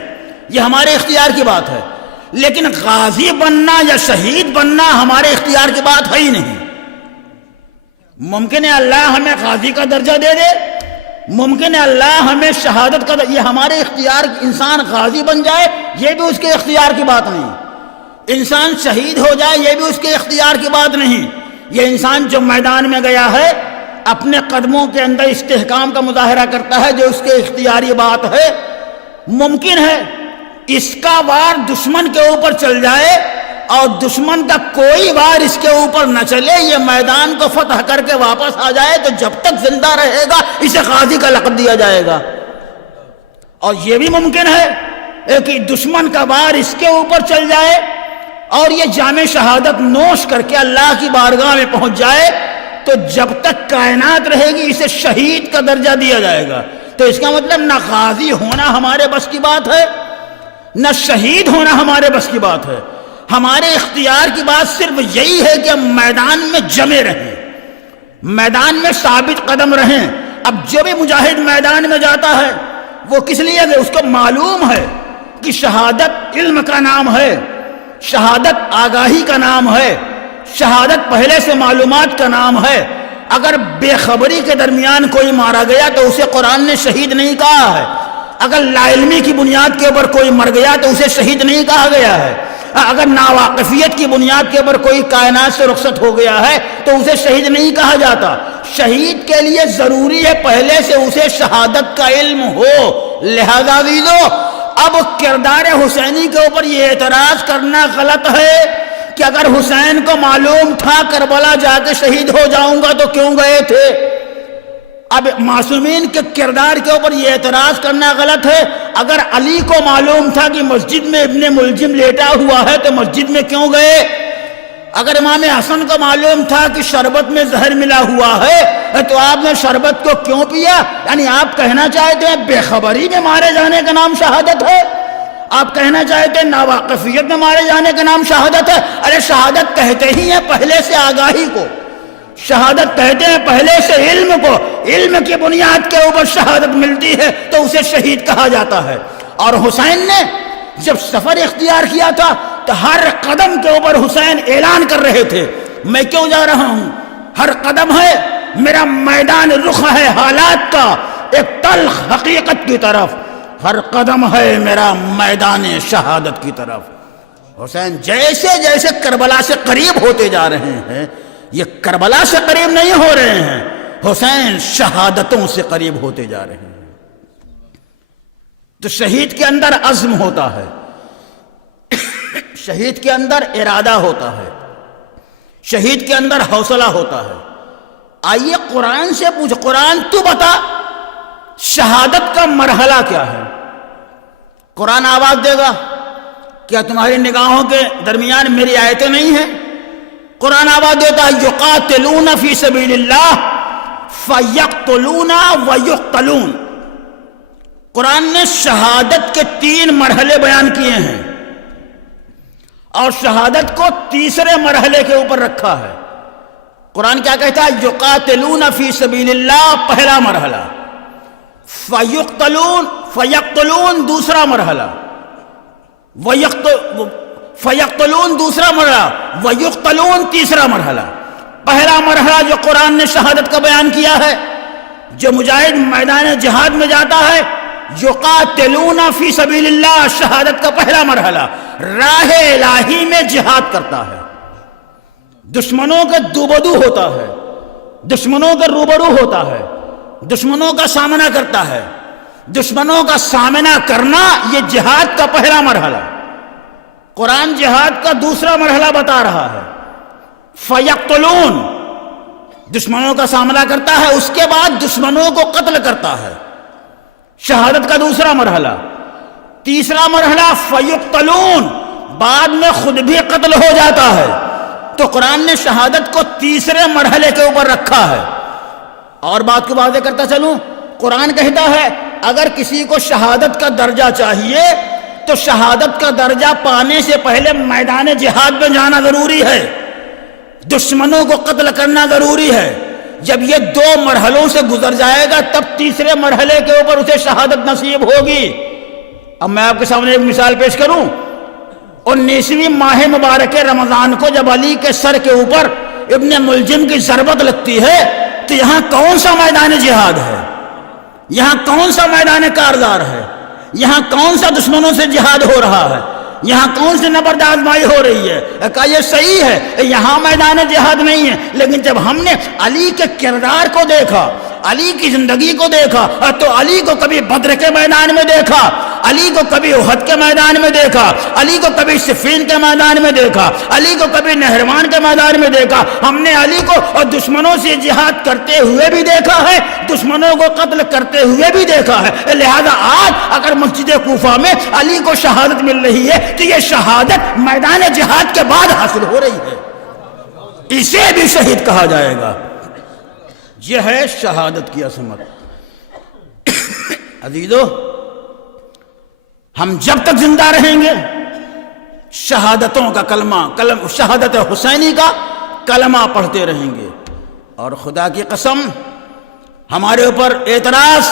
یہ ہمارے اختیار کی بات ہے. لیکن غازی بننا یا شہید بننا ہمارے اختیار کی بات ہے ہی نہیں. ممکن ہے اللہ ہمیں غازی کا درجہ دے دے، ممکن ہے اللہ ہمیں شہادت کا، یہ ہمارے اختیار. انسان غازی بن جائے یہ بھی اس کے اختیار کی بات نہیں، انسان شہید ہو جائے یہ بھی اس کے اختیار کی بات نہیں. یہ انسان جو میدان میں گیا ہے اپنے قدموں کے اندر استحکام کا مظاہرہ کرتا ہے، جو اس کے اختیاری بات ہے. ممکن ہے اس کا وار دشمن کے اوپر چل جائے اور دشمن کا کوئی وار اس کے اوپر نہ چلے، یہ میدان کو فتح کر کے واپس آ جائے تو جب تک زندہ رہے گا اسے غازی کا لقب دیا جائے گا. اور یہ بھی ممکن ہے کہ دشمن کا وار اس کے اوپر چل جائے اور یہ جام شہادت نوش کر کے اللہ کی بارگاہ میں پہنچ جائے تو جب تک کائنات رہے گی اسے شہید کا درجہ دیا جائے گا. تو اس کا مطلب نہ غازی ہونا ہمارے بس کی بات ہے نہ شہید ہونا ہمارے بس کی بات ہے. ہمارے اختیار کی بات صرف یہی ہے کہ ہم میدان میں جمے رہیں، میدان میں ثابت قدم رہیں. اب جو بھی مجاہد میدان میں جاتا ہے وہ کس لیے کہ اس کو معلوم ہے کہ شہادت علم کا نام ہے، شہادت آگاہی کا نام ہے، شہادت پہلے سے معلومات کا نام ہے. اگر بے خبری کے درمیان کوئی مارا گیا تو اسے قرآن نے شہید نہیں کہا ہے. اگر لا علمی کی بنیاد کے اوپر کوئی مر گیا تو اسے شہید نہیں کہا گیا ہے. اگر ناواقفیت کی بنیاد کے اوپر کوئی کائنات سے رخصت ہو گیا ہے تو اسے شہید نہیں کہا جاتا. شہید کے لیے ضروری ہے پہلے سے اسے شہادت کا علم ہو. لہذا عزیزو اب کردار حسینی کے اوپر یہ اعتراض کرنا غلط ہے کہ اگر حسین کو معلوم تھا کربلا جا کے شہید ہو جاؤں گا تو کیوں گئے تھے. اب معصومین کے کردار کے اوپر یہ اعتراض کرنا غلط ہے. اگر علی کو معلوم تھا کہ مسجد میں ابن ملجم لیٹا ہوا ہے تو مسجد میں کیوں گئے. اگر امام حسن کو معلوم تھا کہ شربت میں زہر ملا ہوا ہے تو آپ نے شربت کو کیوں پیا. یعنی آپ کہنا چاہتے ہیں بے خبری میں مارے جانے کا نام شہادت ہے. آپ کہنا چاہتے ہیں ناواقفیت میں مارے جانے کا نام شہادت ہے. ارے شہادت کہتے ہی ہیں پہلے سے آگاہی کو. شہادت کہتے ہیں پہلے سے علم کو. علم کی بنیاد کے اوپر شہادت ملتی ہے تو اسے شہید کہا جاتا ہے. اور حسین نے جب سفر اختیار کیا تھا تو ہر قدم کے اوپر حسین اعلان کر رہے تھے میں کیوں جا رہا ہوں. ہر قدم ہے میرا میدان رخ ہے حالات کا ایک تلخ حقیقت کی طرف. ہر قدم ہے میرا میدان شہادت کی طرف. حسین جیسے جیسے کربلا سے قریب ہوتے جا رہے ہیں یہ کربلا سے قریب نہیں ہو رہے ہیں, حسین شہادتوں سے قریب ہوتے جا رہے ہیں. تو شہید کے اندر عزم ہوتا ہے, شہید کے اندر ارادہ ہوتا ہے, شہید کے اندر حوصلہ ہوتا ہے. آئیے قرآن سے پوچھ, قرآن تو بتا شہادت کا مرحلہ کیا ہے. قرآن آواز دے گا کیا تمہاری نگاہوں کے درمیان میری آیتیں نہیں ہیں. قرآن آواز دیتا ہے یقاتلون فی سبیل اللہ فیقتلون ویقتلون. قرآن نے شہادت کے 3 مرحلے بیان کیے ہیں اور شہادت کو تیسرے مرحلے کے اوپر رکھا ہے. قرآن کیا کہتا ہے یقاتلون فی سبیل اللہ پہلا مرحلہ, فیقتلون دوسرا مرحلہ, فیقتلون دوسرا مرحلہ, ویقتلون تیسرا مرحلہ. پہلا مرحلہ جو قرآن نے شہادت کا بیان کیا ہے, جو مجاہد میدان جہاد میں جاتا ہے یقاتلون فی سبیل اللہ, شہادت کا پہلا مرحلہ راہ الہی میں جہاد کرتا ہے, دشمنوں کے دوبدو ہوتا ہے, دشمنوں کے روبرو ہوتا ہے, دشمنوں کا سامنا کرتا ہے. دشمنوں کا سامنا کرنا یہ جہاد کا پہلا مرحلہ. قرآن جہاد کا دوسرا مرحلہ بتا رہا ہے. فیقتلون دشمنوں کا سامنا کرتا ہے, اس کے بعد دشمنوں کو قتل کرتا ہے, شہادت کا دوسرا مرحلہ. تیسرا مرحلہ فیقتلون بعد میں خود بھی قتل ہو جاتا ہے. تو قرآن نے شہادت کو تیسرے مرحلے کے اوپر رکھا ہے. اور بات کو واضح کرتا چلوں, قرآن کہتا ہے اگر کسی کو شہادت کا درجہ چاہیے تو شہادت کا درجہ پانے سے پہلے میدان جہاد میں جانا ضروری ہے, دشمنوں کو قتل کرنا ضروری ہے. جب یہ 2 مرحلوں سے گزر جائے گا تب تیسرے مرحلے کے اوپر اسے شہادت نصیب ہوگی. اب میں آپ کے سامنے ایک مثال پیش کروں. 19ویں ماہ مبارک رمضان کو جب علی کے سر کے اوپر ابن ملجم کی ضربت لگتی ہے تو یہاں کون سا میدان جہاد ہے, یہاں کون سا میدان کارزار ہے, یہاں کون سا دشمنوں سے جہاد ہو رہا ہے, یہاں کون سی نبرد آزمائی ہو رہی ہے. کہا یہ صحیح ہے یہاں میدان جہاد نہیں ہے, لیکن جب ہم نے علی کے کردار کو دیکھا, علی کی زندگی کو دیکھا تو علی کو کبھی بدر کے میدان میں دیکھا, علی کو کبھی احد کے میدان میں دیکھا, علی کو کبھی صفین کے میدان میں دیکھا, علی کو کبھی نہروان کے میدان میں دیکھا. ہم نے علی کو اور دشمنوں سے جہاد کرتے ہوئے بھی دیکھا ہے, دشمنوں کو قتل کرتے ہوئے بھی دیکھا ہے. لہذا آج اگر مسجد کوفہ میں علی کو شہادت مل رہی ہے تو یہ شہادت میدان جہاد کے بعد حاصل ہو رہی ہے, اسے بھی شہید کہا جائے گا. یہ ہے شہادت کی عظمت. عزیزو ہم جب تک زندہ رہیں گے شہادتوں کا کلمہ شہادت حسینی کا کلمہ پڑھتے رہیں گے. اور خدا کی قسم ہمارے اوپر اعتراض,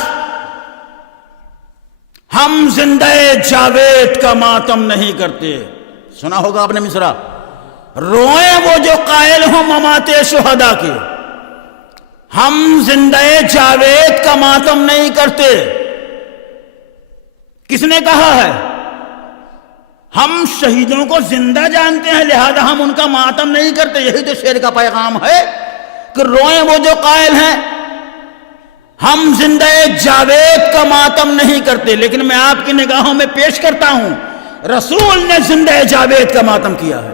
ہم زندہ جاوید کا ماتم نہیں کرتے. سنا ہوگا آپ نے مصرع, روئیں وہ جو قائل ہوں ممات شہداء کے, ہم زندہ جاوید کا ماتم نہیں کرتے. کس نے کہا ہے؟ ہم شہیدوں کو زندہ جانتے ہیں، لہذا ہم ان کا ماتم نہیں کرتے. یہی تو شعر کا پیغام ہے کہ روئیں وہ جو قائل ہیں، ہم زندہ جاوید کا ماتم نہیں کرتے. لیکن میں آپ کی نگاہوں میں پیش کرتا ہوں، رسول نے زندہ جاوید کا ماتم کیا ہے.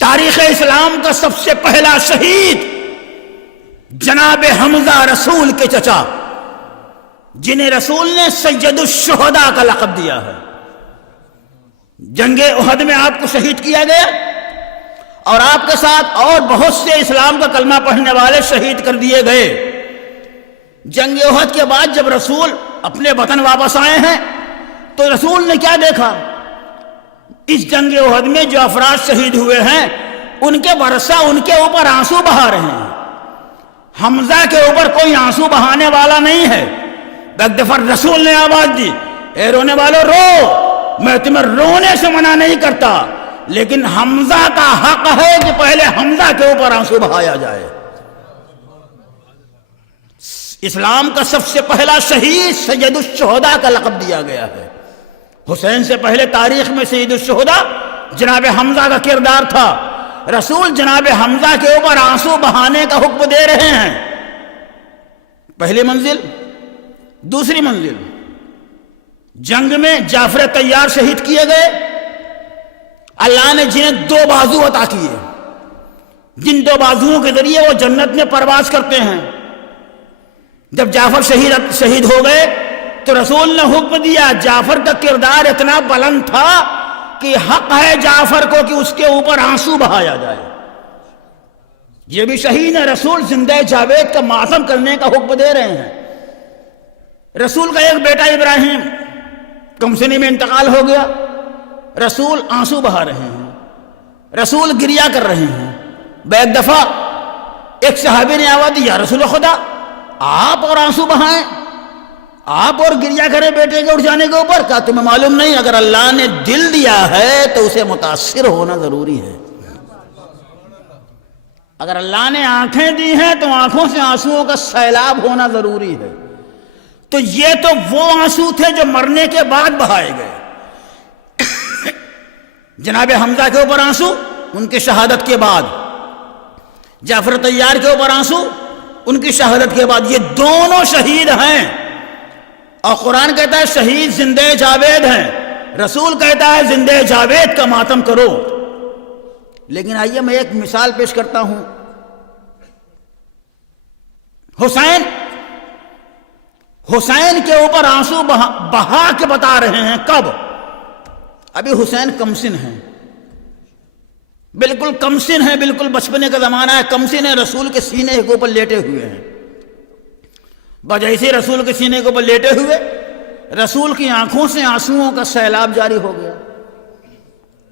تاریخ اسلام کا سب سے پہلا شہید جناب حمزہ رسول کے چچا، جنہیں رسول نے سید الشہداء کا لقب دیا ہے. جنگ احد میں آپ کو شہید کیا گیا اور آپ کے ساتھ اور بہت سے اسلام کا کلمہ پڑھنے والے شہید کر دیے گئے. جنگ احد کے بعد جب رسول اپنے وطن واپس آئے ہیں تو رسول نے کیا دیکھا؟ اس جنگ احد میں جو افراد شہید ہوئے ہیں ان کے ورثہ ان کے اوپر آنسو بہا رہے ہیں. حمزہ کے اوپر کوئی آنسو بہانے والا نہیں ہے. ایک دفعہ رسول نے آواز دی، اے رونے والوں رو، میں تمہیں رونے سے منع نہیں کرتا، لیکن حمزہ کا حق ہے کہ پہلے حمزہ کے اوپر آنسو بہایا جائے. اسلام کا سب سے پہلا شہید سید الشہداء کا لقب دیا گیا ہے. حسین سے پہلے تاریخ میں سید الشہداء جناب حمزہ کا کردار تھا. رسول جناب حمزہ کے اوپر آنسو بہانے کا حکم دے رہے ہیں. پہلی منزل. دوسری منزل، جنگ میں جعفر طیار شہید کیے گئے. اللہ نے جنہیں 2 بازو عطا کیے، جن 2 بازوؤں کے ذریعے وہ جنت میں پرواز کرتے ہیں. جب جعفر شہید ہو گئے تو رسول نے حکم دیا، جعفر کا کردار اتنا بلند تھا کہ حق ہے جعفر کو کہ اس کے اوپر آنسو بہایا جائے. یہ بھی شہید ہے. رسول زندہ جاوید کا ماتم کرنے کا حکم دے رہے ہیں. رسول کا ایک بیٹا ابراہیم کمسنی میں انتقال ہو گیا. رسول آنسو بہا رہے ہیں، رسول گریہ کر رہے ہیں. ایک دفعہ ایک صحابی نے آواز دی، یا رسول خدا، آپ اور آنسو بہائیں، آپ اور گریہ کریں بیٹے کے اٹھ جانے کے اوپر. کہا تمہیں معلوم نہیں، اگر اللہ نے دل دیا ہے تو اسے متاثر ہونا ضروری ہے. اگر اللہ نے آنکھیں دی ہیں تو آنکھوں سے آنسوؤں کا سیلاب ہونا ضروری ہے. تو یہ تو وہ آنسو تھے جو مرنے کے بعد بہائے گئے. جناب حمزہ کے اوپر آنسو ان کی شہادت کے بعد، جعفر طیار کے اوپر آنسو ان کی شہادت کے بعد. یہ دونوں شہید ہیں اور قرآن کہتا ہے شہید زندہ جاوید ہیں. رسول کہتا ہے زندہ جاوید کا ماتم کرو. لیکن آئیے میں ایک مثال پیش کرتا ہوں. حسین کے اوپر آنسو بہا کے بتا رہے ہیں. کب؟ ابھی حسین کمسن ہیں، بالکل کمسن ہیں، بالکل بچپنے کا زمانہ ہے. کمسن ہے، رسول کے سینے کے اوپر لیٹے ہوئے ہیں. بجیسے رسول کے سینے کے اوپر لیٹے ہوئے رسول کی آنکھوں سے آنسوؤں کا سیلاب جاری ہو گیا.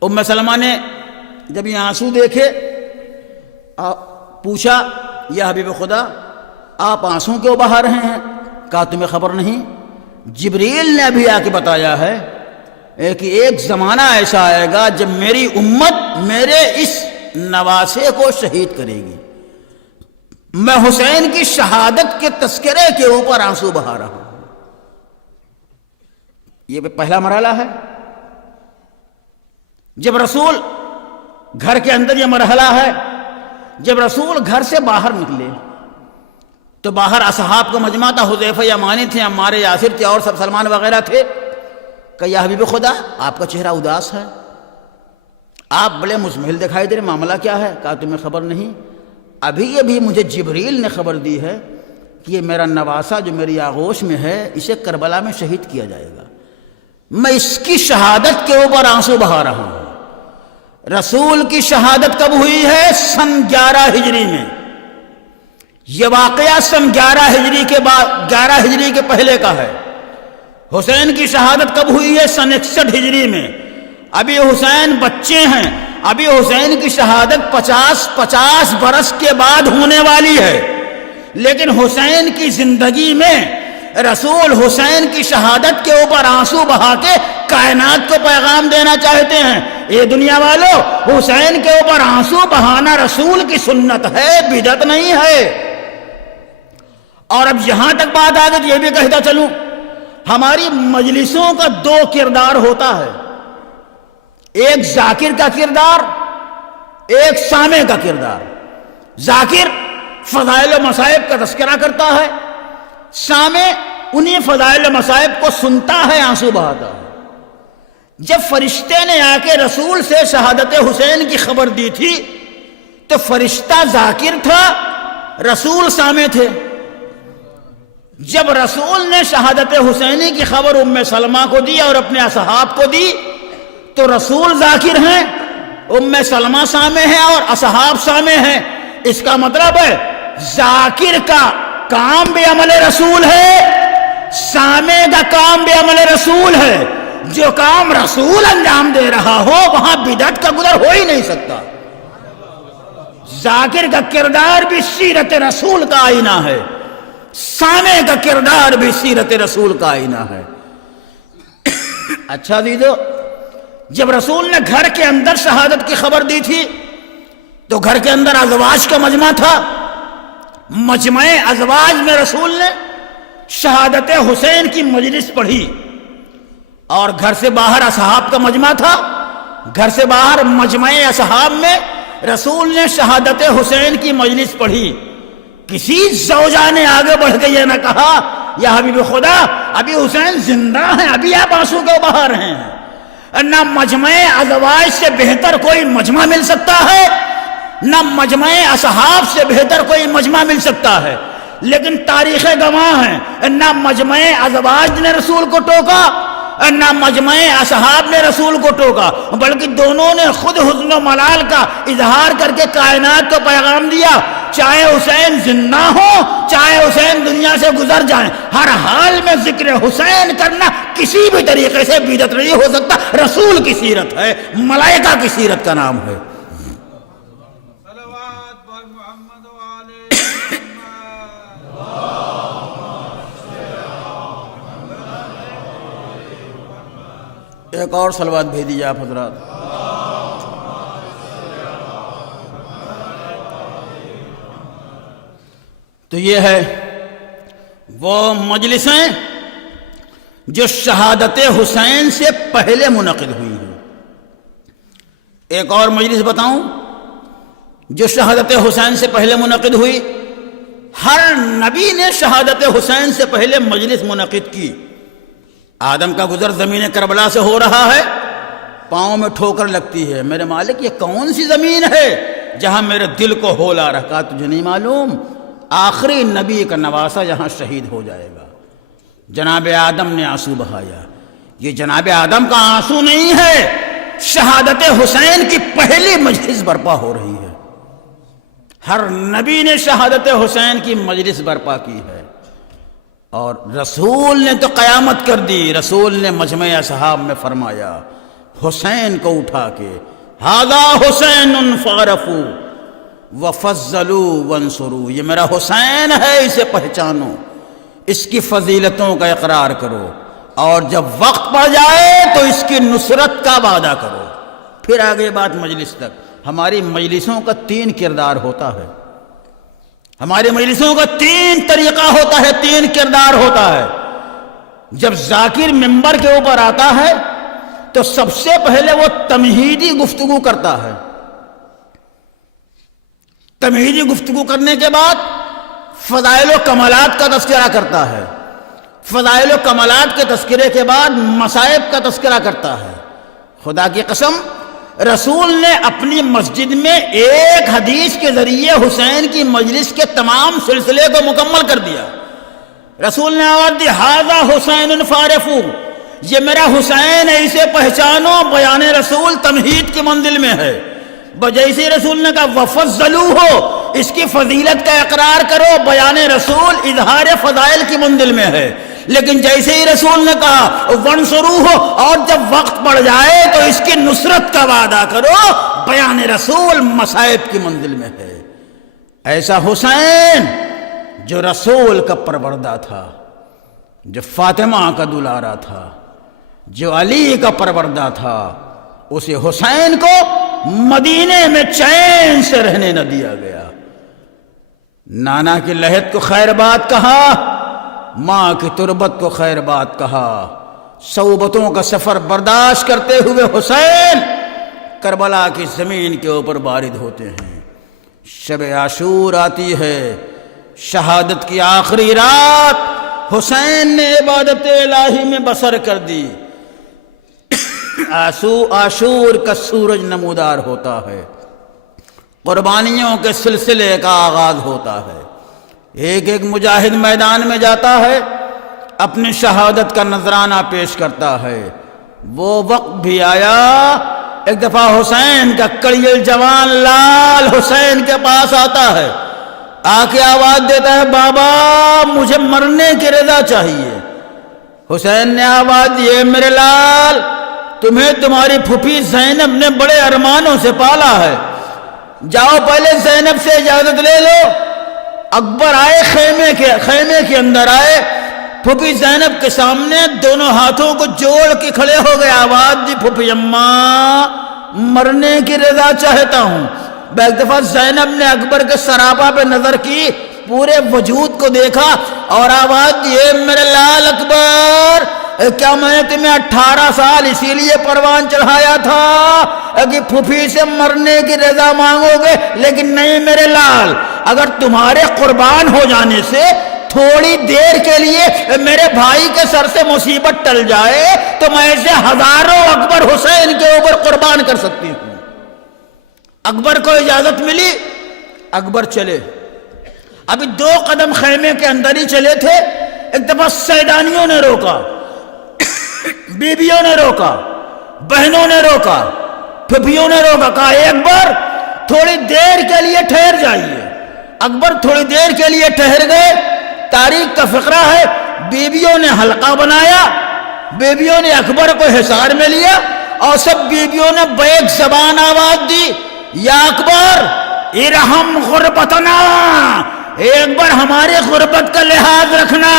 ام سلمہ نے جب یہ آنسو دیکھے پوچھا، یا حبیب خدا آپ آنسو کیوں بہا رہے ہیں؟ کہا تمہیں خبر نہیں، جبریل نے ابھی آ کے بتایا ہے کہ ایک زمانہ ایسا آئے گا جب میری امت میرے اس نواسے کو شہید کرے گی. میں حسین کی شہادت کے تذکرے کے اوپر آنسو بہا رہا ہوں. یہ پہلا مرحلہ ہے. جب رسول گھر کے اندر، یہ مرحلہ ہے جب رسول گھر سے باہر نکلے تو باہر اصحاب کا مجمع تھا. حذیفہ یمانی تھے، عمار یاسر تھے اور سب سلمان وغیرہ تھے. کہ یا حبیب خدا آپ کا چہرہ اداس ہے، آپ بڑے مزمحل دکھائی دے رہے، معاملہ کیا ہے؟ کہا تمہیں خبر نہیں، ابھی مجھے جبریل نے خبر دی ہے کہ یہ میرا نواسہ جو میری آغوش میں ہے اسے کربلا میں شہید کیا جائے گا. میں اس کی شہادت کے اوپر آنسو بہا رہا ہوں. رسول کی شہادت کب ہوئی ہے؟ سن 11 ہجری میں. یہ واقعہ سن 11 ہجری کے بعد، 11 ہجری کے پہلے کا ہے. حسین کی شہادت کب ہوئی ہے؟ سن 61 ہجری میں. ابھی حسین بچے ہیں، ابھی حسین کی شہادت 50 برس کے بعد ہونے والی ہے. لیکن حسین کی زندگی میں رسول حسین کی شہادت کے اوپر آنسو بہا کے کائنات کو پیغام دینا چاہتے ہیں. یہ دنیا والو، حسین کے اوپر آنسو بہانا رسول کی سنت ہے، بدعت نہیں ہے. اور اب یہاں تک بات آ گئی، یہ بھی کہتا چلوں ہماری مجلسوں کا دو کردار ہوتا ہے، ایک ذاکر کا کردار، ایک سامع کا کردار۔ ذاکر فضائل و مصائب کا تذکرہ کرتا ہے، سامع انہی فضائل و مصائب کو سنتا ہے، آنسو بہاتا ہے۔ جب فرشتے نے آ کے رسول سے شہادت حسین کی خبر دی تھی تو فرشتہ ذاکر تھا، رسول سامع تھے۔ جب رسول نے شہادت حسینی کی خبر ام سلمہ کو دی اور اپنے اصحاب کو دی تو رسول ذاکر ہیں، ام سلمہ سامع ہیں اور اصحاب سامع ہیں۔ اس کا مطلب ہے ذاکر کا کام بھی عمل رسول ہے، سامع کا کام بھی عمل رسول ہے۔ جو کام رسول انجام دے رہا ہو وہاں بدعت کا گزر ہو ہی نہیں سکتا۔ ذاکر کا کردار بھی سیرت رسول کا آئینہ ہے، سامع کا کردار بھی سیرت رسول کا آئینہ ہے۔ اچھا دیدو، جب رسول نے گھر کے اندر شہادت کی خبر دی تھی تو گھر کے اندر ازواج کا مجمع تھا، مجمع ازواج میں رسول نے شہادت حسین کی مجلس پڑھی، اور گھر سے باہر اصحاب کا مجمع تھا، گھر سے باہر مجمع اصحاب میں رسول نے شہادت حسین کی مجلس پڑھی۔ کسی زوجہ نے آگے بڑھ کے یہ نہ کہا یا حبیب خدا ابھی حسین زندہ ہیں، ابھی آپ آنسو کے بہا رہے ہیں۔ نہ مجمع ازواج سے بہتر کوئی مجمع مل سکتا ہے، نہ مجمع اصحاب سے بہتر کوئی مجمع مل سکتا ہے، لیکن تاریخ گواہ ہیں نہ مجمع ازواج نے رسول کو ٹوکا نہ مجمع اصحاب نے رسول کو ٹوکا، بلکہ دونوں نے خود حزن و ملال کا اظہار کر کے کائنات کو پیغام دیا، چاہے حسین زندہ ہو چاہے حسین دنیا سے گزر جائیں، ہر حال میں ذکر حسین کرنا کسی بھی طریقے سے بدعت نہیں ہو سکتا۔ رسول کی سیرت ہے، ملائکہ کی سیرت کا نام ہے۔ ایک اور صلوات بھیج دیجیے آپ حضرات۔ تو یہ ہے وہ مجلسیں جو شہادت حسین سے پہلے منعقد ہوئی ہیں۔ ایک اور مجلس بتاؤں جو شہادت حسین سے پہلے منعقد ہوئی۔ ہر نبی نے شہادت حسین سے پہلے مجلس منعقد کی۔ آدم کا گزر زمین کربلا سے ہو رہا ہے، پاؤں میں ٹھوکر لگتی ہے، میرے مالک یہ کون سی زمین ہے جہاں میرے دل کو ہولا رکھا، تجھے نہیں معلوم آخری نبی کا نواسا یہاں شہید ہو جائے گا۔ جناب آدم نے آنسو بہایا۔ یہ جناب آدم کا آنسو نہیں ہے، شہادت حسین کی پہلی مجلس برپا ہو رہی ہے۔ ہر نبی نے شہادت حسین کی مجلس برپا کی ہے، اور رسول نے تو قیامت کر دی۔ رسول نے مجمع اصحاب میں فرمایا حسین کو اٹھا کے، ھذا حسین فعرفوا وفضلوا وانصروا، یہ میرا حسین ہے، اسے پہچانو، اس کی فضیلتوں کا اقرار کرو، اور جب وقت پڑ جائے تو اس کی نصرت کا وعدہ کرو۔ پھر آگے بات مجلس تک۔ ہماری مجلسوں کا 3 کردار ہوتا ہے، ہماری مجلسوں کا 3 طریقہ ہوتا ہے، 3 کردار ہوتا ہے۔ جب ذاکر ممبر کے اوپر آتا ہے تو سب سے پہلے وہ تمہیدی گفتگو کرتا ہے۔ تمہیدی گفتگو کرنے کے بعد فضائل و کمالات کا تذکرہ کرتا ہے، فضائل و کمالات کے تذکرے کے بعد مصائب کا تذکرہ کرتا ہے۔ خدا کی قسم رسول نے اپنی مسجد میں ایک حدیث کے ذریعے حسین کی مجلس کے تمام سلسلے کو مکمل کر دیا۔ رسول نے آواز دی ھذا حسین فعرفوا، یہ میرا حسین ہے، اسے پہچانو۔ بیان رسول تمہید کی منزل میں ہے۔ جیسے رسول نے کہا وفضلوہ، اس کی فضیلت کا اقرار کرو، بیان رسول اظہار فضائل کی منزل میں ہے۔ لیکن جیسے ہی رسول نے کہا وانصروہ، اور جب وقت پڑ جائے تو اس کی نصرت کا وعدہ کرو، بیان رسول مصائب کی منزل میں ہے۔ ایسا حسین جو رسول کا پروردہ تھا، جو فاطمہ کا دلارا تھا، جو علی کا پروردہ تھا، اسے حسین کو مدینے میں چین سے رہنے نہ دیا گیا۔ نانا کی لحد کو خیر بات کہا، ماں کی تربت کو خیر بات کہا۔ صعوبتوں کا سفر برداشت کرتے ہوئے حسین کربلا کی زمین کے اوپر وارد ہوتے ہیں۔ شب عاشور آتی ہے، شہادت کی آخری رات حسین نے عبادت الہی میں بسر کر دی۔ عاشور کا سورج نمودار ہوتا ہے، قربانیوں کے سلسلے کا آغاز ہوتا ہے۔ ایک ایک مجاہد میدان میں جاتا ہے، اپنی شہادت کا نذرانہ پیش کرتا ہے۔ وہ وقت بھی آیا، ایک دفعہ حسین کا کڑیل جوان لال حسین کے پاس آتا ہے، آ کے آواز دیتا ہے بابا مجھے مرنے کی رضا چاہیے۔ حسین نے آواز دی اے میرے لال تمہیں تمہاری پھوپھی زینب نے بڑے ارمانوں سے پالا ہے، جاؤ پہلے زینب سے اجازت لے لو۔ اکبر آئے خیمے کے اندر آئے، پھوپھی زینب کے سامنے دونوں ہاتھوں کو جوڑ کے کھڑے ہو گئے، آواز دی پھوپھی اماں مرنے کی رضا چاہتا ہوں۔ ایک دفعہ زینب نے اکبر کے سراپا پہ نظر کی، پورے وجود کو دیکھا اور آواز دی اے میرے لال اکبر کیا میں نے تمہیں 18 سال اسی لیے پروان چڑھایا تھا کہ پھوپھی سے مرنے کی رضا مانگو گے؟ لیکن نہیں میرے لال، اگر تمہارے قربان ہو جانے سے تھوڑی دیر کے لیے میرے بھائی کے سر سے مصیبت ٹل جائے تو میں اسے ہزاروں اکبر حسین کے اوپر قربان کر سکتی ہوں۔ اکبر کو اجازت ملی، اکبر چلے۔ ابھی 2 قدم خیمے کے اندر ہی چلے تھے، ایک دفعہ سیدانیوں نے روکا، بیویوں نے روکا، بہنوں نے روکا، پھپھیوں نے روکا، کہا اے اکبر تھوڑی دیر کے لیے ٹھہر جائیے۔ اکبر تھوڑی دیر کے لیے ٹھہر گئے۔ تاریخ کا فقرہ ہے، بیویوں نے حلقہ بنایا، بیویوں نے اکبر کو حصار میں لیا اور سب بیویوں نے بیک زبان آواز دی یا اکبر ارحم غربتنا، اے اکبر ہماری غربت کا لحاظ رکھنا۔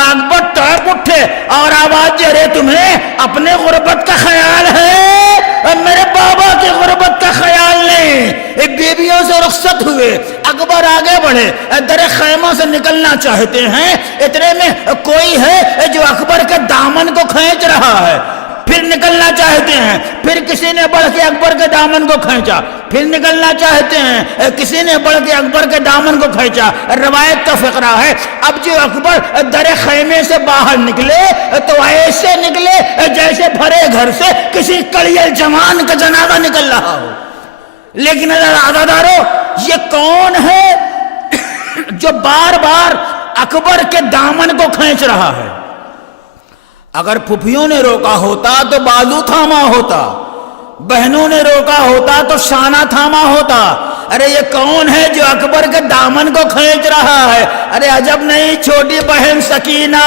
اکبر تڑپ اٹھے اور آواز دی ارے تمہیں اپنے غربت کا خیال ہے، میرے بابا کی غربت کا خیال نہیں۔ بیویوں سے رخصت ہوئے، اکبر آگے بڑھے، در خیمہ سے نکلنا چاہتے ہیں، اتنے میں کوئی ہے جو اکبر کے دامن کو کھینچ رہا ہے، پھر نکلنا چاہتے ہیں، پھر کسی نے بڑھ کے اکبر کے دامن کو کھینچا، پھر نکلنا چاہتے ہیں، کسی نے بڑھ کے اکبر کے دامن کو کھینچا۔ روایت کا فقرہ ہے اب جو اکبر در خیمے سے باہر نکلے تو ایسے نکلے جیسے بھرے گھر سے کسی کڑیل جوان کا جنازہ نکل رہا ہو۔ لیکن عزادارو یہ کون ہے جو بار بار اکبر کے دامن کو کھینچ رہا ہے؟ اگر پھپھیوں نے روکا ہوتا تو بازو تھاما ہوتا، بہنوں نے روکا ہوتا تو شانہ تھاما ہوتا۔ ارے یہ کون ہے جو اکبر کے دامن کو کھینچ رہا ہے؟ ارے عجب نہیں چھوٹی بہن سکینہ،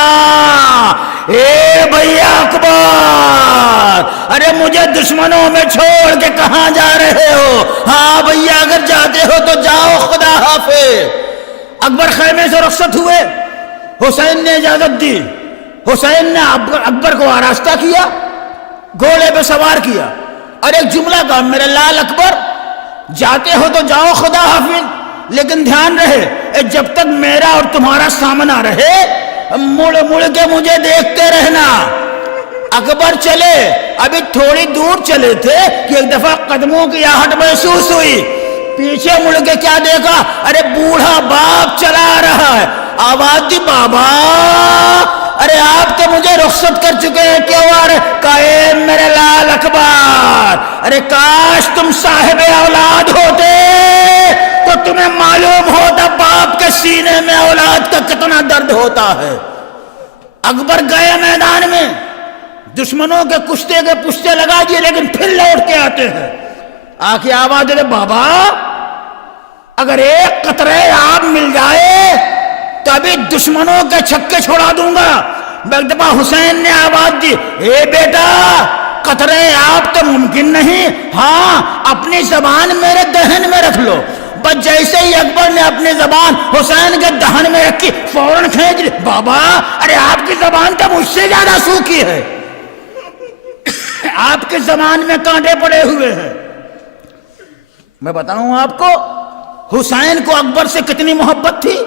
اے بھیا اکبر ارے مجھے دشمنوں میں چھوڑ کے کہاں جا رہے ہو؟ ہاں بھیا اگر جاتے ہو تو جاؤ، خدا حافظ۔ اکبر خیمے سے رخصت ہوئے، حسین نے اجازت دی، حسین نے اکبر کو آراستہ کیا، گھوڑے پہ سوار کیا اور ایک جملہ کہا میرے لال اکبر جاتے ہو تو جاؤ، خدا حافظ، لیکن دھیان رہے جب تک میرا اور تمہارا سامنا رہے مڑ مڑ کے مجھے دیکھتے رہنا۔ اکبر چلے، ابھی تھوڑی دور چلے تھے کہ ایک دفعہ قدموں کی آہٹ محسوس ہوئی، پیچھے مڑ کے کیا دیکھا؟ ارے بوڑھا باپ چلا رہا ہے۔ آواز دی بابا ارے آپ تو مجھے رخصت کر چکے ہیں، کیوں آ رہے؟ کہے میرے لال اکبر ارے کاش تم صاحب اولاد ہوتے تو تمہیں معلوم ہوتا باپ کے سینے میں اولاد کا کتنا درد ہوتا ہے۔ اکبر گئے میدان میں، دشمنوں کے کشتے کے پشتے لگا دیے، لیکن پھر لوٹ کے آتے ہیں، آ کے آواز دے بابا اگر ایک قطرے آب مل جائے تو ابھی دشمنوں کے چھکے چھوڑا دوں گا۔ ایک دفعہ حسین نے آواز دی اے بیٹا قطرے آب تو ممکن نہیں، ہاں اپنی زبان میرے دہن میں رکھ لو۔ بس جیسے ہی اکبر نے اپنی زبان حسین کے دہن میں رکھی فوراً کھینچ لی۔ بابا ارے آپ کی زبان تو مجھ سے زیادہ سوکھی ہے، آپ کی زبان میں کانٹے پڑے ہوئے ہیں۔ میں بتاؤں آپ کو حسین کو اکبر سے کتنی محبت تھی۔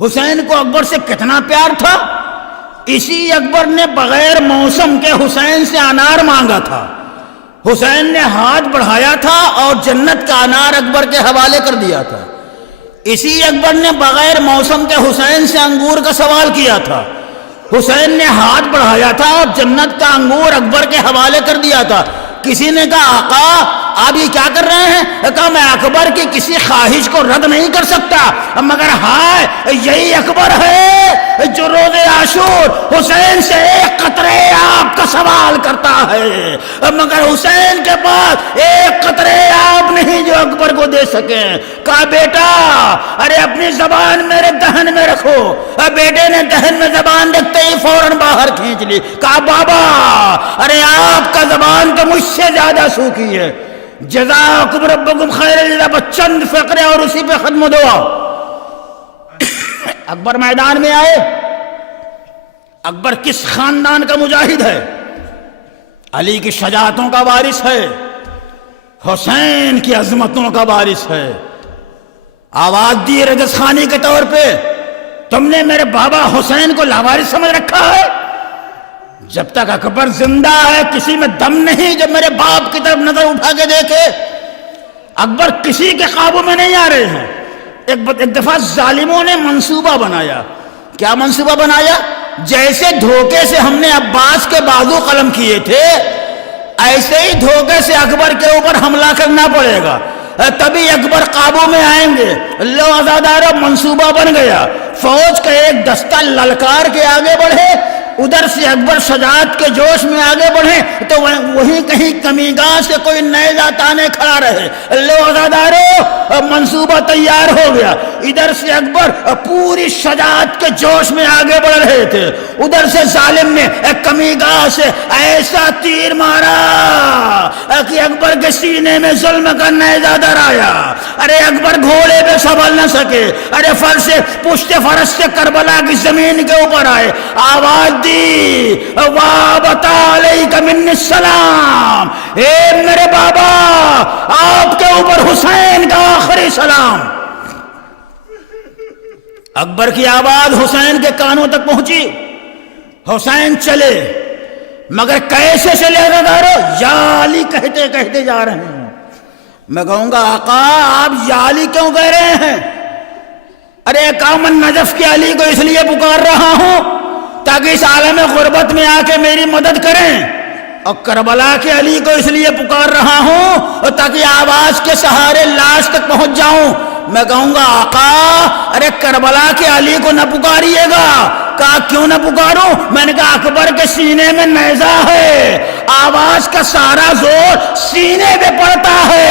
حسین کو اکبر سے کتنا پیار تھا، اسی اکبر نے بغیر موسم کے حسین سے انار مانگا تھا، حسین نے ہاتھ بڑھایا تھا اور جنت کا انار اکبر کے حوالے کر دیا تھا، اسی اکبر نے بغیر موسم کے حسین سے انگور کا سوال کیا تھا، حسین نے ہاتھ بڑھایا تھا اور جنت کا انگور اکبر کے حوالے کر دیا تھا۔ کسی نے کہا آقا آپ یہ کیا کر رہے ہیں؟ کہا میں اکبر کی کسی خواہش کو رد نہیں کر سکتا، مگر ہاں یہی اکبر ہے جو روز عاشور حسین سے ایک قطرے آب کا سوال کرتا ہے، مگر حسین کے پاس ایک قطرے آب نہیں جو اکبر کو دے سکے۔ کہا بیٹا ارے اپنی زبان میرے دہن میں رکھو، بیٹے نے دہن میں زبان رکھتے ہی فوراً باہر کھینچ لی۔ کہا بابا ارے آپ کا زبان تو مجھ سے زیادہ سوکھی ہے، جزاکم ربکم خیر الجزا، بس چند فقرے اور اسی پہ ختم دعا۔ اکبر میدان میں آئے۔ اکبر کس خاندان کا مجاہد ہے؟ علی کی شجاعتوں کا وارث ہے، حسین کی عظمتوں کا وارث ہے۔ آواز دی رجس خانی کے طور پہ، تم نے میرے بابا حسین کو لاوارث سمجھ رکھا ہے؟ جب تک اکبر زندہ ہے کسی میں دم نہیں جب میرے باپ کی طرف نظر اٹھا کے دیکھے۔ اکبر کسی کے قابو میں نہیں آ رہے ہیں۔ ایک دفعہ ظالموں نے منصوبہ بنایا۔ کیا منصوبہ بنایا؟ جیسے دھوکے سے ہم نے عباس کے بازو قلم کیے تھے، ایسے ہی دھوکے سے اکبر کے اوپر حملہ کرنا پڑے گا، تبھی اکبر قابو میں آئیں گے۔ لو عزادارو منصوبہ بن گیا۔ فوج کا ایک دستہ للکار کے آگے بڑھے، ادھر سے اکبر شجاعت کے جوش میں آگے بڑھے تو وہیں کہیں کمی گاہ سے کوئی نیزہ تانے کھڑا رہے۔ لو عزادارو منصوبہ تیار ہو گیا۔ ادھر سے اکبر پوری شجاعت کے جوش میں آگے بڑھ رہے تھے، ادھر سے ظالم نے کمی گاہ سے ایسا تیر مارا کہ اکبر کے سینے میں ظلم کا نیزہ در آیا۔ ارے اکبر گھوڑے پہ سنبھل نہ سکے، ارے فرش پشت فرش سے کربلا کی زمین کے اوپر آئے، آواز وَابَتَ عَلَيْكَ مِنِّ السَّلَامِ، اے میرے بابا آپ کے اوپر حسین کا آخری سلام۔ اکبر کی آواز حسین کے کانوں تک پہنچی۔ حسین چلے، مگر کیسے چلے گا؟ یا علی کہتے کہتے جا رہے ہیں۔ میں کہوں گا آقا آپ یا علی کیوں کہہ رہے ہیں؟ ارے کامن نجف کے علی کو اس لیے پکار رہا ہوں تاکہ اس عالم غربت میں آ کے میری مدد کریں، اور کربلا کے علی کو اس لیے پکار رہا ہوں تاکہ آواز کے سہارے لاش تک پہنچ جاؤں۔ میں کہوں گا آقا ارے کربلا کے علی کو نہ پکاریے گا۔ کہا کیوں نہ پکاروں؟ میں نے کہا اکبر کے سینے میں نیزہ ہے، آواز کا سارا زور سینے پہ پڑتا ہے،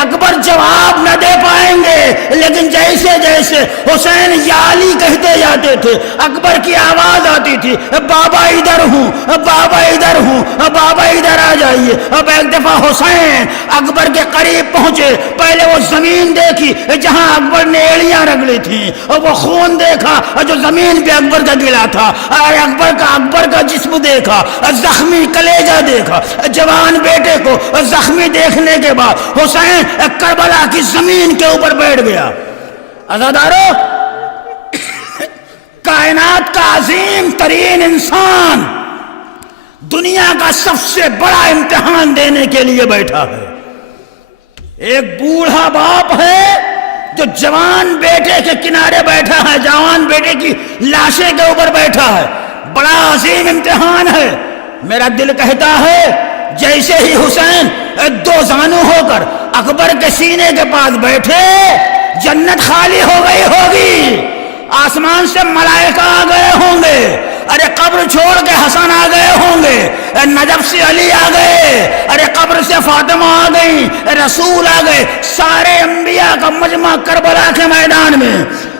اکبر جواب نہ دے پائیں گے، لیکن جیسے جیسے حسین یا علی کہتے جاتے تھے اکبر کی آواز آتی تھی بابا ادھر ہوں، بابا ادھر ہوں، بابا ادھر آ جائیے۔ اب ایک دفعہ حسین اکبر کے قریب پہنچے، پہلے وہ زمین دیکھی جہاں اکبر نے ایڑیاں رگڑی تھیں، اور وہ خون دیکھا جو زمین پہ اکبر کا گلا تھا، اور اکبر کا جسم دیکھا، زخمی کلیجہ دیکھا۔ جوان بیٹے کو زخمی دیکھنے کے بعد حسین کربلا کی زمین کے اوپر بیٹھ گیا۔ عزادارو کائنات کا عظیم ترین انسان دنیا کا سب سے بڑا امتحان دینے کے لیے بیٹھا ہے۔ ایک بوڑھا باپ ہے جو جوان بیٹے کے کنارے بیٹھا ہے، جوان بیٹے کی لاشیں کے اوپر بیٹھا ہے۔ بڑا عظیم امتحان ہے۔ میرا دل کہتا ہے جیسے ہی حسین دو زانو ہو کر اکبر کے سینے کے پاس بیٹھے جنت خالی ہو گئی ہوگی، آسمان سے ملائکہ آ گئے ہوں گے، ارے قبر چھوڑ کے حسن آ گئے ہوں گے، نجف سے علی آ گئے، ارے قبر سے فاطمہ آ گئی، رسول آ گئے، سارے انبیاء کا مجمع کربلا کے میدان میں،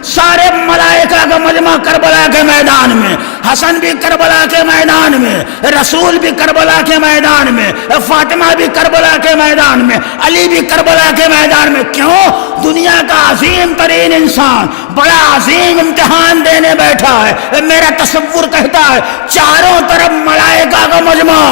سارے ملائکہ کا مجمع کربلا کے میدان میں، حسن بھی کربلا کے میدان میں، رسول بھی کربلا کے میدان میں، فاطمہ بھی کربلا کے میدان میں، علی بھی کربلا کے میدان میں۔ کیوں؟ دنیا کا عظیم ترین انسان بڑا عظیم امتحان دینے بیٹھا ہے۔ میرا تصور کہتا ہے چاروں طرف ملائکہ کا مجمع،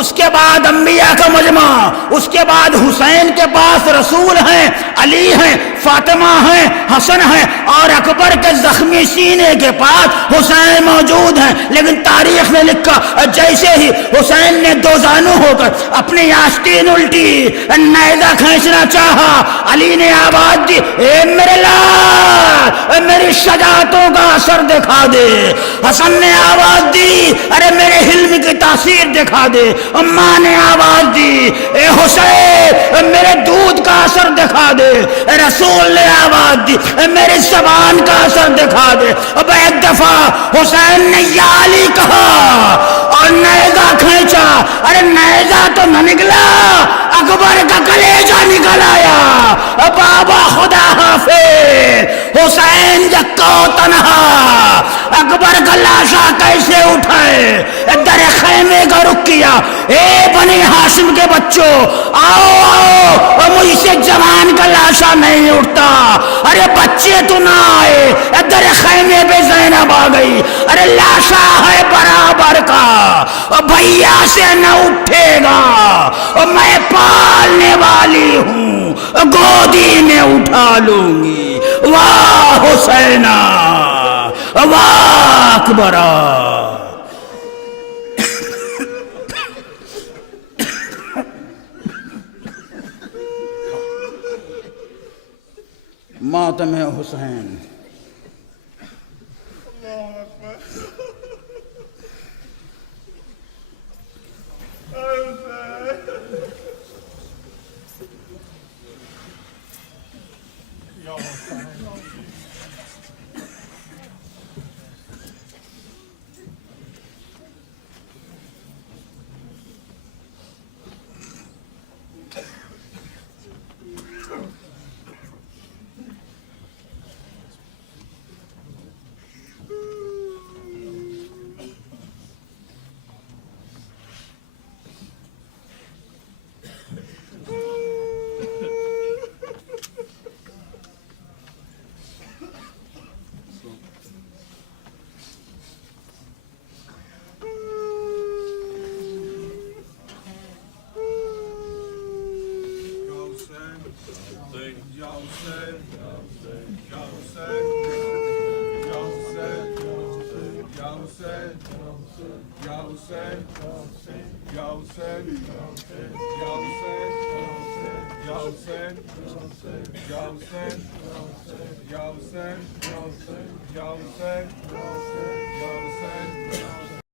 اس کے بعد انبیاء کا مجمع، اس کے بعد حسین کے پاس رسول ہیں، علی ہیں، فاطمہ ہیں، حسن ہیں، اور اکبر کے زخمی سینے کے پاس حسین موجود ہیں. لیکن تاریخ نے لکھا جیسے ہی حسین نے دو زانو ہو کر اپنی آستین الٹی نیزہ کھینچنا چاہا، علی نے آواز دی اے میرے لال میری شجاعتوں کا اثر دکھا دے. حسن نے آواز دی ارے میرے حلم کی تاثیر دکھا دے. اماں نے آواز دی اے حسین میرے دودھ کا اثر دکھا دے. رسول نے آواز دی میری زبان کا اثر دکھا دے. اب ایک دفعہ حسین نے یا علی کہا اور نیزہ کھینچا. ارے نیزہ تو نہ نکلا، اکبر کا کلیجہ نکل آیا. بابا خدا حافظ حسین یکا و تنہا اکبر کا لاشا کیسے اٹھائے؟ در خیمے کا رخ کیا. اے بنی ہاشم کے بچوں آؤ آؤ، مجھ سے جوان کا لاشا نہیں اٹھتا. ارے بچے تو نہ آئے، در خیمے پہ زینب آ گئی. ارے لاشا ہے برابر کا، بھیا سے نہ اٹھے گا، میں پالنے والی ہوں، گودی میں اٹھا لوں گی. واہ حسینہ واہ اکبرہ. ماتم حسین.